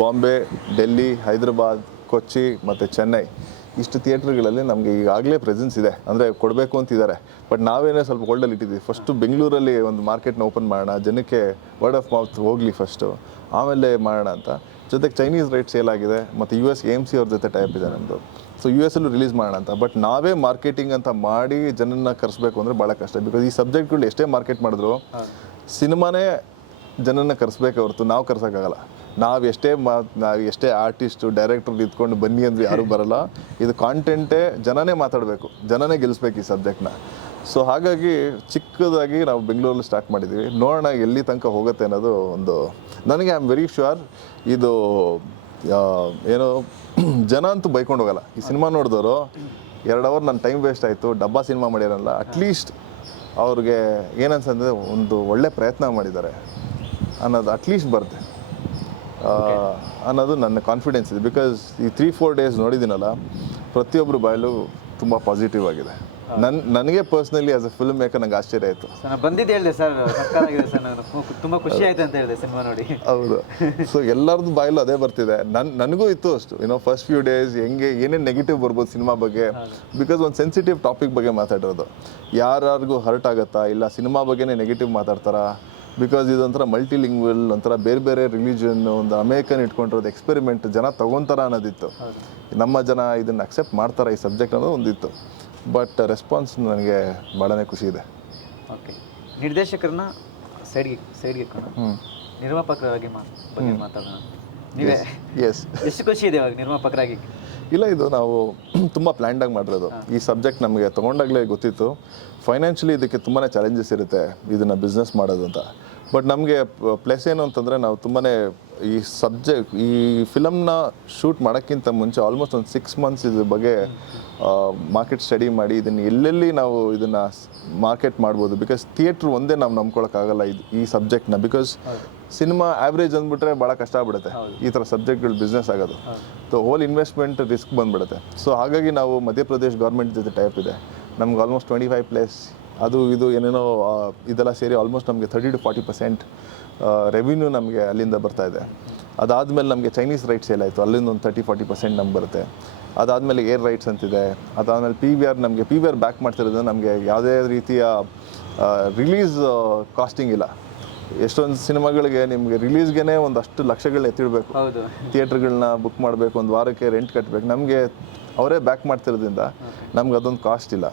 ಬಾಂಬೆ, ಡೆಲ್ಲಿ, ಹೈದರಾಬಾದ್, ಕೊಚ್ಚಿ ಮತ್ತು ಚೆನ್ನೈ ಇಷ್ಟು ಥಿಯೇಟ್ರ್ಗಳಲ್ಲಿ ನಮಗೆ ಈಗಾಗಲೇ ಪ್ರೆಸೆನ್ಸ್ ಇದೆ, ಅಂದರೆ ಕೊಡಬೇಕು ಅಂತಿದ್ದಾರೆ. ಬಟ್ ನಾವೇನೇ ಸ್ವಲ್ಪ ಹೋಲ್ಡಲ್ಲಿ ಇಟ್ಟಿದ್ದೀವಿ. ಫಸ್ಟು ಬೆಂಗಳೂರಲ್ಲಿ ಒಂದು ಮಾರ್ಕೆಟ್ನ ಓಪನ್ ಮಾಡೋಣ, ಜನಕ್ಕೆ ವರ್ಡ್ ಆಫ್ ಮೌತ್ ಹೋಗಲಿ ಫಸ್ಟು, ಆಮೇಲೆ ಮಾಡೋಣ ಅಂತ. ಜೊತೆಗೆ ಚೈನೀಸ್ ರೈಟ್ ಸೇಲ್ ಆಗಿದೆ ಮತ್ತು US AMC ಅವ್ರ ಜೊತೆ ಟೈಪ್ ಇದೆ ನಮ್ಮದು. ಸೊ US ಅಲ್ಲೂ ರಿಲೀಸ್ ಮಾಡೋಣ ಅಂತ. ಬಟ್ ನಾವೇ ಮಾರ್ಕೆಟಿಂಗ್ ಅಂತ ಮಾಡಿ ಜನನ್ನ ಕರೆಸ್ಬೇಕು ಅಂದರೆ ಭಾಳ ಕಷ್ಟ. ಬಿಕಾಸ್ ಈ ಸಬ್ಜೆಕ್ಟ್ಗಳು ಎಷ್ಟೇ ಮಾರ್ಕೆಟ್ ಮಾಡಿದ್ರು ಸಿನಿಮಾನೇ ಜನನ್ನ ಕರೆಸ್ಬೇಕು ಹೊರತು ನಾವು ಕರ್ಸೋಕ್ಕಾಗಲ್ಲ. ನಾವು ಎಷ್ಟೇ ಆರ್ಟಿಸ್ಟು, ಡೈರೆಕ್ಟರ್ ಇದ್ಕೊಂಡು ಬನ್ನಿ ಅಂದರೆ ಯಾರೂ ಬರಲ್ಲ. ಇದು ಕಾಂಟೆಂಟೇ ಜನನೇ ಮಾತಾಡಬೇಕು, ಜನನೇ ಗೆಲ್ಲಿಸ್ಬೇಕು ಈ ಸಬ್ಜೆಕ್ಟ್ನ. ಸೊ ಹಾಗಾಗಿ ಚಿಕ್ಕದಾಗಿ ನಾವು ಬೆಂಗಳೂರಲ್ಲಿ ಸ್ಟಾರ್ಟ್ ಮಾಡಿದ್ದೀವಿ. ನೋಡೋಣ ಎಲ್ಲಿ ತನಕ ಹೋಗುತ್ತೆ ಅನ್ನೋದು ಒಂದು. ನನಗೆ ಐ ಆಮ್ ವೆರಿ ಶ್ಯೂರ್ ಇದು ಏನೋ ಜನ ಅಂತೂ ಬೈಕೊಂಡು ಹೋಗಲ್ಲ. ಈ ಸಿನಿಮಾ ನೋಡಿದವರು 2 ಅವರ್ ನನ್ನ ಟೈಮ್ ವೇಸ್ಟ್ ಆಯಿತು, ಡಬ್ಬಾ ಸಿನಿಮಾ ಮಾಡ್ಯಾರಲ್ಲ, ಅಟ್ಲೀಸ್ಟ್ ಅವ್ರಿಗೆ ಏನನ್ಸಂದರೆ ಒಂದು ಒಳ್ಳೆ ಪ್ರಯತ್ನ ಮಾಡಿದ್ದಾರೆ ಅನ್ನೋದು ಅಟ್ಲೀಸ್ಟ್ ಬರುತ್ತೆ ಅನ್ನೋದು ನನ್ನ ಕಾನ್ಫಿಡೆನ್ಸ್ ಇದೆ. ಬಿಕಾಸ್ ಈ 3-4 ಡೇಸ್ ನೋಡಿದ್ದೀನಲ್ಲ, ಪ್ರತಿಯೊಬ್ಬರು ಬಾಯಲ್ಲೂ ತುಂಬ ಪಾಸಿಟಿವ್ ಆಗಿದೆ. ನನಗೆ personally as a film maker ನಂಗೆ ಆಶ್ಚರ್ಯ ಆಯಿತು. ನಾನು ಬಂದಿದ್ದು ಹೇಳಿದೆ ಸರ್, ಸಕ್ಕತ್ತಾಗಿದೆ ಸರ್, ನಾನು ತುಂಬ ಖುಷಿ ಆಯಿತು ಅಂತ ಹೇಳಿದೆ ಸಿನಿಮಾ ನೋಡಿ. ಹೌದು. ಸೊ ಎಲ್ಲರದ್ದು ಬಾಯಲ್ಲೂ ಅದೇ ಬರ್ತಿದೆ. ನನಗೂ ಇತ್ತು ಅಷ್ಟು ಫಸ್ಟ್ ಫ್ಯೂ ಡೇಸ್ ಹೆಂಗೆ ಏನೇನು ನೆಗೆಟಿವ್ ಬರ್ಬೋದು ಸಿನಿಮಾ ಬಗ್ಗೆ. ಬಿಕಾಸ್ ಒಂದು ಸೆನ್ಸಿಟಿವ್ ಟಾಪಿಕ್ ಬಗ್ಗೆ ಮಾತಾಡಿರೋದು, ಯಾರಿಗೂ ಹರ್ಟ್ ಆಗುತ್ತಾ ಇಲ್ಲ ಸಿನಿಮಾ ಬಗ್ಗೆನೇ ನೆಗೆಟಿವ್ ಮಾತಾಡ್ತಾರಾ. ಬಿಕಾಸ್ ಇದೊಂಥರ ಮಲ್ಟಿಲಿಂಗ್ವಲ್, ಒಂಥರ ಬೇರೆ ಬೇರೆ ರಿಲಿಜನ್, ಒಂದು ಅಮೇರಿಕನ್ ಇಟ್ಕೊಂಡಿರೋದು ಎಕ್ಸ್ಪೆರಿಮೆಂಟ್, ಜನ ತಗೊತಾರ ಅನ್ನೋದಿತ್ತು. ನಮ್ಮ ಜನ ಇದನ್ನು ಅಕ್ಸೆಪ್ಟ್ ಮಾಡ್ತಾರೆ ಈ ಸಬ್ಜೆಕ್ಟ್ ಅನ್ನೋದು ಒಂದಿತ್ತು. ಬಟ್ ರೆಸ್ಪಾನ್ಸ್ ನನಗೆ ಭಾಳನೇ ಖುಷಿ ಇದೆ. ಓಕೆ, ನಿರ್ದೇಶಕರನ್ನ ಸೈಡ್ಗೆ ನಿರ್ಮಾಪಕರಾಗಿ ಬಗ್ಗೆ ಮಾತಾಡೋಣ. ನೀವೇ ಎಷ್ಟು ಖುಷಿ ಇದೆ ಇವಾಗ ನಿರ್ಮಾಪಕರಾಗಿ? ಇಲ್ಲ, ಇದು ನಾವು ತುಂಬ ಪ್ಲ್ಯಾಂಡಾಗಿ ಮಾಡಿರೋದು. ಈ ಸಬ್ಜೆಕ್ಟ್ ನಮಗೆ ತೊಗೊಂಡಾಗಲೇ ಗೊತ್ತಿತ್ತು ಫೈನಾನ್ಷಿಯಲಿ ಇದಕ್ಕೆ ತುಂಬಾ ಚಾಲೆಂಜಸ್ ಇರುತ್ತೆ ಇದನ್ನು ಬಿಸ್ನೆಸ್ ಮಾಡೋದು ಅಂತ. ಬಟ್ ನಮಗೆ ಪ್ಲಸ್ ಏನು ಅಂತಂದರೆ ನಾವು ತುಂಬಾ ಈ ಫಿಲಮ್ನ ಶೂಟ್ ಮಾಡೋಕ್ಕಿಂತ ಮುಂಚೆ ಆಲ್ಮೋಸ್ಟ್ ಒಂದು 6 months ಇದ್ರ ಬಗ್ಗೆ ಮಾರ್ಕೆಟ್ ಸ್ಟಡಿ ಮಾಡಿ ಇದನ್ನು ಎಲ್ಲೆಲ್ಲಿ ನಾವು ಇದನ್ನು ಮಾರ್ಕೆಟ್ ಮಾಡ್ಬೋದು. ಬಿಕಾಸ್ ಥಿಯೇಟ್ರ್ ಒಂದೇ ನಾವು ನಂಬ್ಕೊಳಕ್ಕಾಗಲ್ಲ ಈ ಸಬ್ಜೆಕ್ಟ್ನ. ಬಿಕಾಸ್ ಸಿನಿಮಾ ಆ್ಯಾವ್ರೇಜ್ ಅಂದ್ಬಿಟ್ರೆ ಭಾಳ ಕಷ್ಟ ಆಗ್ಬಿಡುತ್ತೆ ಈ ಥರ ಸಬ್ಜೆಕ್ಟ್ಗಳು ಬಿಸ್ನೆಸ್ ಆಗೋದು. ಸೊ ಹೋಲ್ ಇನ್ವೆಸ್ಟ್ಮೆಂಟ್ ರಿಸ್ಕ್ ಬಂದುಬಿಡುತ್ತೆ. ಸೊ ಹಾಗಾಗಿ ನಾವು ಮಧ್ಯಪ್ರದೇಶ್ ಗೌರ್ಮೆಂಟ್ ಜೊತೆ ಟೈಪ್ ಇದೆ. ನಮ್ಗೆ ಆಲ್ಮೋಸ್ಟ್ 25+ ಅದು ಇದು ಏನೇನೋ ಇದೆಲ್ಲ ಸೇರಿ ಆಲ್ಮೋಸ್ಟ್ ನಮಗೆ 30 to 40% ರೆವಿನ್ಯೂ ನಮಗೆ ಅಲ್ಲಿಂದ ಬರ್ತಾ ಇದೆ. ಅದಾದಮೇಲೆ ನಮಗೆ ಚೈನೀಸ್ ರೈಟ್ಸ್ ಸೇಲ್ ಆಯಿತು, ಅಲ್ಲಿಂದ ಒಂದು 30-40% ನಮ್ಗೆ ಬರುತ್ತೆ. ಅದಾದಮೇಲೆ ಏರ್ ರೈಟ್ಸ್ ಅಂತಿದೆ. ಅದಾದಮೇಲೆ PVR ಬ್ಯಾಕ್ ಮಾಡ್ತಿರೋದು ನಮಗೆ ಯಾವುದೇ ರೀತಿಯ ರಿಲೀಸ್ ಕಾಸ್ಟಿಂಗ್ ಇಲ್ಲ. ಎಷ್ಟೊಂದು ಸಿನಿಮಾಗಳಿಗೆ ನಿಮಗೆ ರಿಲೀಸ್ಗೆ ಒಂದಷ್ಟು ಲಕ್ಷಗಳು ಎತ್ತಿಡಬೇಕು, ಥಿಯೇಟ್ರ್ಗಳನ್ನ ಬುಕ್ ಮಾಡಬೇಕು, ಒಂದು ವಾರಕ್ಕೆ ರೆಂಟ್ ಕಟ್ಟಬೇಕು. ನಮಗೆ ಅವರೇ ಬ್ಯಾಕ್ ಮಾಡ್ತಿರೋದ್ರಿಂದ ನಮ್ಗೆ ಅದೊಂದು ಕಾಸ್ಟ್ ಇಲ್ಲ,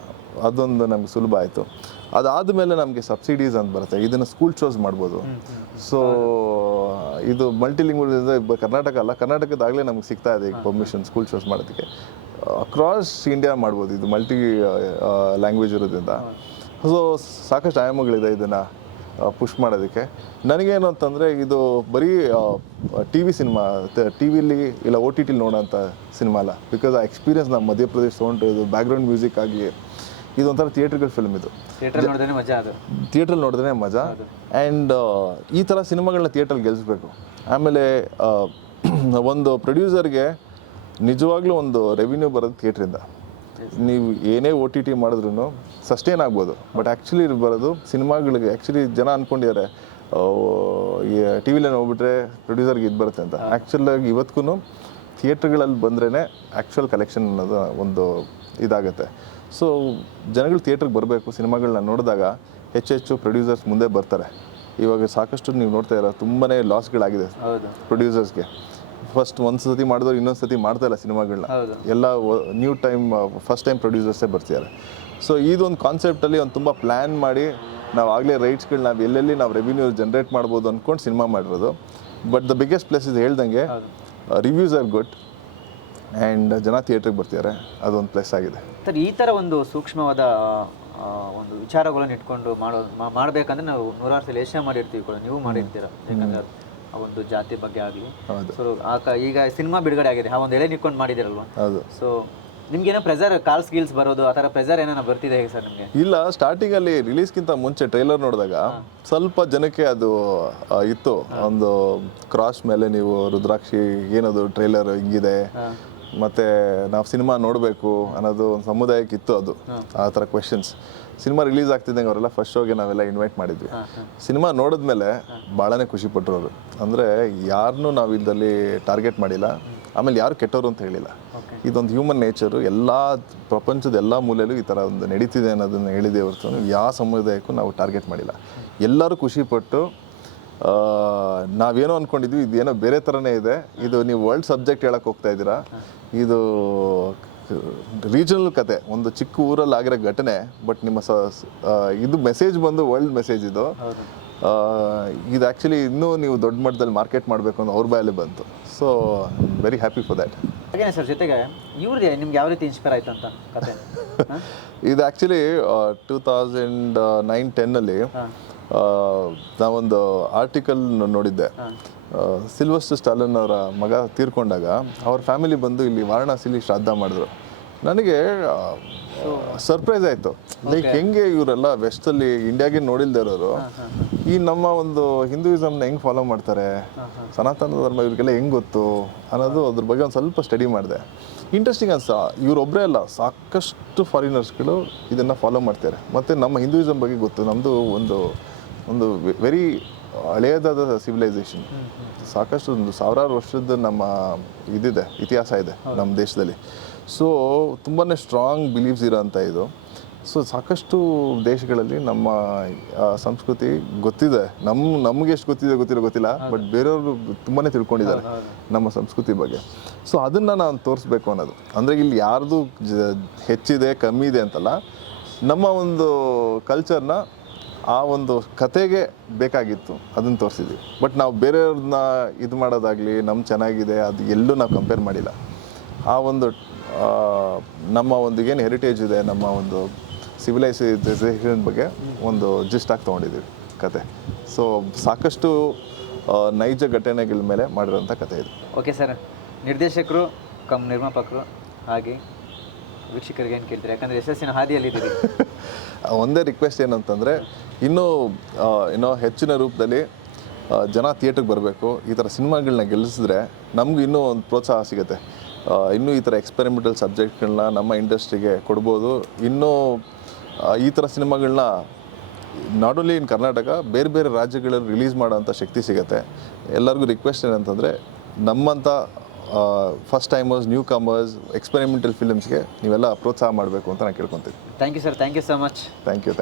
ಅದೊಂದು ನಮ್ಗೆ ಸುಲಭ ಆಯಿತು. ಅದಾದಮೇಲೆ ನಮಗೆ ಸಬ್ಸಿಡೀಸ್ ಅಂತ ಬರುತ್ತೆ, ಇದನ್ನು ಸ್ಕೂಲ್ ಶೋಸ್ ಮಾಡ್ಬೋದು. ಸೊ ಇದು ಮಲ್ಟಿಲಿಂಗ್ವಲ್ ಕರ್ನಾಟಕ ಅಲ್ಲ, ಕರ್ನಾಟಕದಾಗಲೇ ನಮ್ಗೆ ಸಿಗ್ತಾ ಇದೆ ಈಗ ಪರ್ಮಿಷನ್ ಸ್ಕೂಲ್ ಶೋಸ್ ಮಾಡೋದಕ್ಕೆ. ಅಕ್ರಾಸ್ ಇಂಡಿಯಾ ಮಾಡ್ಬೋದು ಇದು ಮಲ್ಟಿ ಲ್ಯಾಂಗ್ವೇಜ್ ಇರೋದ್ರಿಂದ. ಸೊ ಸಾಕಷ್ಟು ಆಯಾಮಗಳಿದೆ ಇದನ್ನು ಪುಷ್ ಮಾಡೋದಕ್ಕೆ. ನನಗೇನು ಅಂತಂದರೆ ಇದು ಬರೀ TV ಸಿನಿಮಾ, TVಲಿ ಇಲ್ಲ OTT ನೋಡೋಂಥ ಸಿನಿಮಾ ಅಲ್ಲ. ಬಿಕಾಸ್ ಆ ಎಕ್ಸ್ಪೀರಿಯನ್ಸ್ ನಮ್ಮ ಮಧ್ಯಪ್ರದೇಶ್ ತೊಗೊಂಡಿರೋದು, ಬ್ಯಾಕ್ಗ್ರೌಂಡ್ ಮ್ಯೂಸಿಕ್ ಆಗಲಿ, ಇದೊಂಥರ ಥಿಯೇಟ್ರಿಕಲ್ ಫಿಲ್ಮ್. ಇದು ಥಿಯೇಟ್ರಲ್ಲಿ ನೋಡಿದ್ರೆ ಮಜಾ. ಆ್ಯಂಡ್ ಈ ಥರ ಸಿನಿಮಾಗಳನ್ನ ಥಿಯೇಟ್ರಲ್ಲಿ ಗೆಲ್ಲಿಸ್ಬೇಕು. ಆಮೇಲೆ ಒಂದು ಪ್ರೊಡ್ಯೂಸರ್ಗೆ ನಿಜವಾಗ್ಲೂ ಒಂದು ರೆವಿನ್ಯೂ ಬರೋದು ಥಿಯೇಟ್ರಿಂದ. ನೀವು ಏನೇ OTT ಮಾಡಿದ್ರೂ ಸಸ್ಟೇನ್ ಆಗ್ಬೋದು, ಬಟ್ ಆ್ಯಕ್ಚುಲಿ ಬರೋದು ಸಿನಿಮಾಗಳಿಗೆ. ಆ್ಯಕ್ಚುಲಿ ಜನ ಅಂದ್ಕೊಂಡಿದ್ದಾರೆ TVಲೇ ನೋಡ್ಬಿಟ್ರೆ ಪ್ರೊಡ್ಯೂಸರ್ಗೆ ಇದು ಬರುತ್ತೆ ಅಂತ. ಆ್ಯಕ್ಚುಲಾಗಿ ಇವತ್ತಿಗೂ ಥಿಯೇಟ್ರ್ಗಳಲ್ಲಿ ಬಂದ್ರೇ ಆ್ಯಕ್ಚುಯಲ್ ಕಲೆಕ್ಷನ್ ಅನ್ನೋದು ಒಂದು ಇದಾಗುತ್ತೆ. ಸೊ ಜನಗಳು ಥಿಯೇಟ್ರಿಗೆ ಬರಬೇಕು. ಸಿನಿಮಾಗಳನ್ನ ನೋಡಿದಾಗ ಹೆಚ್ಚೆಚ್ಚು ಪ್ರೊಡ್ಯೂಸರ್ಸ್ ಮುಂದೆ ಬರ್ತಾರೆ. ಇವಾಗ ಸಾಕಷ್ಟು ನೀವು ನೋಡ್ತಾ ಇರೋ ತುಂಬಾ ಲಾಸ್ಗಳಾಗಿದೆ ಪ್ರೊಡ್ಯೂಸರ್ಸ್ಗೆ. ಒಂದು ಸತಿ ಮಾಡಿದವ್ರು ಇನ್ನೊಂದು ಸತಿ ಮಾಡ್ತಾ ಇಲ್ಲ ಸಿನಿಮಾಗಳನ್ನ. ಎಲ್ಲ ಫಸ್ಟ್ ಟೈಮ್ ಪ್ರೊಡ್ಯೂಸರ್ಸೇ ಬರ್ತಿದ್ದಾರೆ. ಸೊ ಇದೊಂದು ಕಾನ್ಸೆಪ್ಟಲ್ಲಿ ಒಂದು ತುಂಬ ಪ್ಲ್ಯಾನ್ ಮಾಡಿ ನಾವು ಆಗಲೇ ರೈಟ್ಸ್ಗಳು ನಾವು ಎಲ್ಲೆಲ್ಲಿ ನಾವು ರೆವಿನ್ಯೂ ಜನ್ರೇಟ್ ಮಾಡ್ಬೋದು ಅಂದ್ಕೊಂಡು ಸಿನಿಮಾ ಮಾಡಿರೋದು. ಬಟ್ ದ ಬಿಗ್ಗೆಸ್ಟ್ ಪ್ಲೇಸ್ ಇದು ಹೇಳ್ದಂಗೆ ರಿವ್ಯೂಸ್ ಆರ್ ಗುಡ್ ಆ್ಯಂಡ್ ಜನ ಥಿಯೇಟ್ರಿಗೆ ಬರ್ತಿದ್ದಾರೆ, ಅದೊಂದು ಪ್ಲಸ್ ಆಗಿದೆ ಸರ್. ಈ ಥರ ಒಂದು ಸೂಕ್ಷ್ಮವಾದ ಒಂದು ವಿಚಾರಗಳನ್ನು ಇಟ್ಕೊಂಡು ಮಾಡಬೇಕಂದ್ರೆ ನಾವು ನೂರಾರು ಸಲ ಯೋಚನೆ ಮಾಡಿರ್ತೀವಿ ಕೂಡ, ನೀವು ಮಾಡಿರ್ತೀರ. ಯಾಕಂದ್ರೆ ಆ ಒಂದು ಜಾತಿ ಬಗ್ಗೆ ಆಗಲಿ. ಸೊ ಈಗ ಸಿನಿಮಾ ಬಿಡುಗಡೆ ಆಗಿದೆ, ಆ ಒಂದು ಎಳೆ ನಿಟ್ಕೊಂಡು ಮಾಡಿದಿರಲ್ವ. ಹೌದು. ಸೊ ನಿಮ್ಗೇನೋ ಪ್ರೆಸರ್, ಕಾಲ್ಸ್ ಗೀಲ್ಸ್ ಬರೋದು ಆ ಥರ ಪ್ರೆಸರ್ ಏನಾರ ಬರ್ತಿದೆ ಹೇಗೆ ಸರ್ ನಿಮಗೆ? ಇಲ್ಲ, ಸ್ಟಾರ್ಟಿಂಗಲ್ಲಿ ರಿಲೀಸ್ಗಿಂತ ಮುಂಚೆ ಟ್ರೈಲರ್ ನೋಡಿದಾಗ ಸ್ವಲ್ಪ ಜನಕ್ಕೆ ಅದು ಇತ್ತು, ಒಂದು ಕ್ರಾಸ್ ಮೇಲೆ ನೀವು ರುದ್ರಾಕ್ಷಿ ಏನದು ಟ್ರೈಲರ್ ಹಿಂಗಿದೆ, ಮತ್ತು ನಾವು ಸಿನಿಮಾ ನೋಡಬೇಕು ಅನ್ನೋದು ಒಂದು ಸಮುದಾಯಕ್ಕೆ ಇತ್ತು. ಅದು ಆ ಥರ ಕ್ವೆಶನ್ಸ್. ಸಿನಿಮಾ ರಿಲೀಸ್ ಆಗ್ತಿದ್ದಂಗೆ ಅವರೆಲ್ಲ ಫಸ್ಟ್ ಶೋಗೆ ನಾವೆಲ್ಲ ಇನ್ವೈಟ್ ಮಾಡಿದ್ವಿ. ಸಿನಿಮಾ ನೋಡಿದ್ಮೇಲೆ ಭಾಳನೇ ಖುಷಿಪಟ್ಟರು ಅವರು. ಅಂದರೆ ಯಾರನ್ನೂ ನಾವು ಇದ್ದಲ್ಲಿ ಟಾರ್ಗೆಟ್ ಮಾಡಿಲ್ಲ, ಆಮೇಲೆ ಯಾರು ಕೆಟ್ಟವರು ಅಂತ ಹೇಳಿಲ್ಲ. ಇದೊಂದು ಹ್ಯೂಮನ್ ನೇಚರು, ಎಲ್ಲ ಪ್ರಪಂಚದ ಎಲ್ಲ ಮೂಲೆಯಲ್ಲೂ ಈ ಥರ ಒಂದು ನಡೀತಿದೆ ಅನ್ನೋದನ್ನು ಹೇಳಿದೆ ಹೊರತು ಯಾವ ಸಮುದಾಯಕ್ಕೂ ನಾವು ಟಾರ್ಗೆಟ್ ಮಾಡಿಲ್ಲ. ಎಲ್ಲರೂ ಖುಷಿಪಟ್ಟು, ನಾವೇನೋ ಅಂದ್ಕೊಂಡಿದ್ವಿ, ಇದೇನೋ ಬೇರೆ ಥರನೇ ಇದೆ, ಇದು ನೀವು ವರ್ಲ್ಡ್ ಸಬ್ಜೆಕ್ಟ್ ಹೇಳಕ್ಕೆ ಹೋಗ್ತಾ ಇದ್ದೀರಾ, ಇದು ರೀಜನಲ್ ಕತೆ, ಒಂದು ಚಿಕ್ಕ ಊರಲ್ಲಿ ಆಗಿರೋ ಘಟನೆ, ಬಟ್ ನಿಮ್ಮ ಇದು ಮೆಸೇಜ್ ಬಂದು ವರ್ಲ್ಡ್ ಮೆಸೇಜ್ ಇದು. ಇದು ಆ್ಯಕ್ಚುಲಿ ಇನ್ನೂ ನೀವು ದೊಡ್ಡ ಮಟ್ಟದಲ್ಲಿ ಮಾರ್ಕೆಟ್ ಮಾಡಬೇಕು ಅಂತ ಅವ್ರ ಬಾಯಲ್ಲಿ ಬಂತು. So very happy for that. ಹಾಗೇನೆ ಸರ್, ಜೊತೆಗೆ ಇವ್ರದೇ ನಿಮ್ಗೆ ಯಾವ ರೀತಿ ಇನ್ಸ್ಪೈರ್ ಆಯ್ತು ಅಂತ ಕತೆ? ಇದು ಆ್ಯಕ್ಚುಲಿ 2009-10 ನಾವೊಂದು ಆರ್ಟಿಕಲ್ ನೋಡಿದ್ದೆ. ಸಿಲ್ವೆಸ್ಟರ್ ಸ್ಟಾಲಿನ್ ಅವರ ಮಗ ತೀರ್ಕೊಂಡಾಗ ಅವ್ರ ಫ್ಯಾಮಿಲಿ ಬಂದು ಇಲ್ಲಿ ವಾರಣಾಸಿಲಿ ಶ್ರಾದ್ದ ಮಾಡಿದ್ರು. ನನಗೆ ಸರ್ಪ್ರೈಸ್ ಆಯಿತು, ಲೈಕ್ ಹೆಂಗೆ ಇವರೆಲ್ಲ ವೆಸ್ಟಲ್ಲಿ ಇಂಡಿಯಾಗೆ ನೋಡಿಲ್ದೇ ಇರೋರು ಈ ನಮ್ಮ ಒಂದು ಹಿಂದೂಯಿಸಮ್ನ ಹೆಂಗೆ ಫಾಲೋ ಮಾಡ್ತಾರೆ, ಸನಾತನ ಧರ್ಮ ಇವ್ರಿಗೆಲ್ಲ ಹೆಂಗೆ ಗೊತ್ತು ಅನ್ನೋದು, ಅದ್ರ ಬಗ್ಗೆ ಒಂದು ಸ್ವಲ್ಪ ಸ್ಟಡಿ ಮಾಡಿದೆ. ಇಂಟ್ರೆಸ್ಟಿಂಗ್ ಅನ್ಸ. ಇವರೊಬ್ಬರೇ ಅಲ್ಲ, ಸಾಕಷ್ಟು ಫಾರಿನರ್ಸ್ಗಳು ಇದನ್ನು ಫಾಲೋ ಮಾಡ್ತಾರೆ. ಮತ್ತು ನಮ್ಮ ಹಿಂದೂಯಿಸಮ್ ಬಗ್ಗೆ ಗೊತ್ತು. ನಮ್ಮದು ಒಂದು ವೆರಿ ಹಳೆಯದಾದ ಸಿವಿಲೈಸೇಷನ್, ಸಾಕಷ್ಟು ಒಂದು ಸಾವಿರಾರು ವರ್ಷದ ನಮ್ಮ ಇದಿದೆ, ಇತಿಹಾಸ ಇದೆ ನಮ್ಮ ದೇಶದಲ್ಲಿ. ಸೊ ತುಂಬಾ ಸ್ಟ್ರಾಂಗ್ ಬಿಲೀವ್ಸ್ ಇರೋಂಥ ಇದು. ಸೊ ಸಾಕಷ್ಟು ದೇಶಗಳಲ್ಲಿ ನಮ್ಮ ಸಂಸ್ಕೃತಿ ಗೊತ್ತಿದೆ, ನಮಗೆ ಎಷ್ಟು ಗೊತ್ತಿಲ್ಲ, ಬಟ್ ಬೇರೆಯವರು ತುಂಬಾ ತಿಳ್ಕೊಂಡಿದ್ದಾರೆ ನಮ್ಮ ಸಂಸ್ಕೃತಿ ಬಗ್ಗೆ. ಸೊ ಅದನ್ನು ನಾನು ತೋರಿಸ್ಬೇಕು ಅನ್ನೋದು. ಅಂದರೆ ಇಲ್ಲಿ ಯಾರ್ದು ಹೆಚ್ಚಿದೆ ಕಮ್ಮಿ ಇದೆ ಅಂತಲ್ಲ, ನಮ್ಮ ಒಂದು ಕಲ್ಚರ್ನ ಆ ಒಂದು ಕತೆಗೆ ಬೇಕಾಗಿತ್ತು, ಅದನ್ನು ತೋರಿಸಿದ್ವಿ. ಬಟ್ ನಾವು ಬೇರೆಯವ್ರನ್ನ ಇದು ಮಾಡೋದಾಗಲಿ, ನಮ್ಮ ಚೆನ್ನಾಗಿದೆ ಅದು ಎಲ್ಲೂ ನಾವು ಕಂಪೇರ್ ಮಾಡಿಲ್ಲ. ಆ ಒಂದು ನಮ್ಮ ಒಂದು ಏನು ಹೆರಿಟೇಜ್ ಇದೆ, ನಮ್ಮ ಒಂದು ಸಿವಿಲೈಸೇಷನ್ ಬಗ್ಗೆ ಒಂದು ಜಿಸ್ಟ್ ಆಗಿ ತೊಗೊಂಡಿದ್ದೀವಿ ಕತೆ. ಸೊ ಸಾಕಷ್ಟು ನೈಜ ಘಟನೆಗಳ ಮೇಲೆ ಮಾಡಿರೋಂಥ ಕತೆ ಇದು. ಓಕೆ ಸರ್, ನಿರ್ದೇಶಕರು ನಿರ್ಮಾಪಕರು ಹಾಗೆ ವೀಕ್ಷಕರಿಗೆ ಏನು ಕೇಳ್ತೀರಿ? ಯಾಕಂದರೆ ಯಶಸ್ಸಿನ ಹಾದಿಯಲ್ಲಿದ್ದೀರಿ. ಒಂದೇ ರಿಕ್ವೆಸ್ಟ್ ಏನಂತಂದರೆ, ಇನ್ನೂ ಹೆಚ್ಚಿನ ರೂಪದಲ್ಲಿ ಜನ ಥಿಯೇಟ್ರಿಗೆ ಬರಬೇಕು. ಈ ಥರ ಸಿನಿಮಾಗಳನ್ನ ಗೆಲ್ಲಿಸಿದ್ರೆ ನಮಗೂ ಇನ್ನೂ ಒಂದು ಪ್ರೋತ್ಸಾಹ ಸಿಗುತ್ತೆ. ಇನ್ನೂ ಈ ಥರ ಎಕ್ಸ್ಪೆರಿಮೆಂಟಲ್ ಸಬ್ಜೆಕ್ಟ್ಗಳನ್ನ ನಮ್ಮ ಇಂಡಸ್ಟ್ರಿಗೆ ಕೊಡ್ಬೋದು. ಇನ್ನೂ ಈ ಥರ ಸಿನಿಮಾಗಳನ್ನ ನಾಟ್ ಓನ್ಲಿ ಇನ್ ಕರ್ನಾಟಕ, ಬೇರೆ ಬೇರೆ ರಾಜ್ಯಗಳಲ್ಲಿ ರಿಲೀಸ್ ಮಾಡೋಂಥ ಶಕ್ತಿ ಸಿಗುತ್ತೆ. ಎಲ್ಲರಿಗೂ ರಿಕ್ವೆಸ್ಟ್ ಏನಂತಂದರೆ, ನಮ್ಮಂಥ first timers, newcomers, experimental ಫಿಲ್ಮ್ಸ್ಗೆ ನೀವೆಲ್ಲ ಪ್ರೋತ್ಸಾಹ ಮಾಡಬೇಕು ಅಂತ ನಾನು ಕೇಳ್ಕೊತೀನಿ. Thank you sir, thank you so much. Thank you.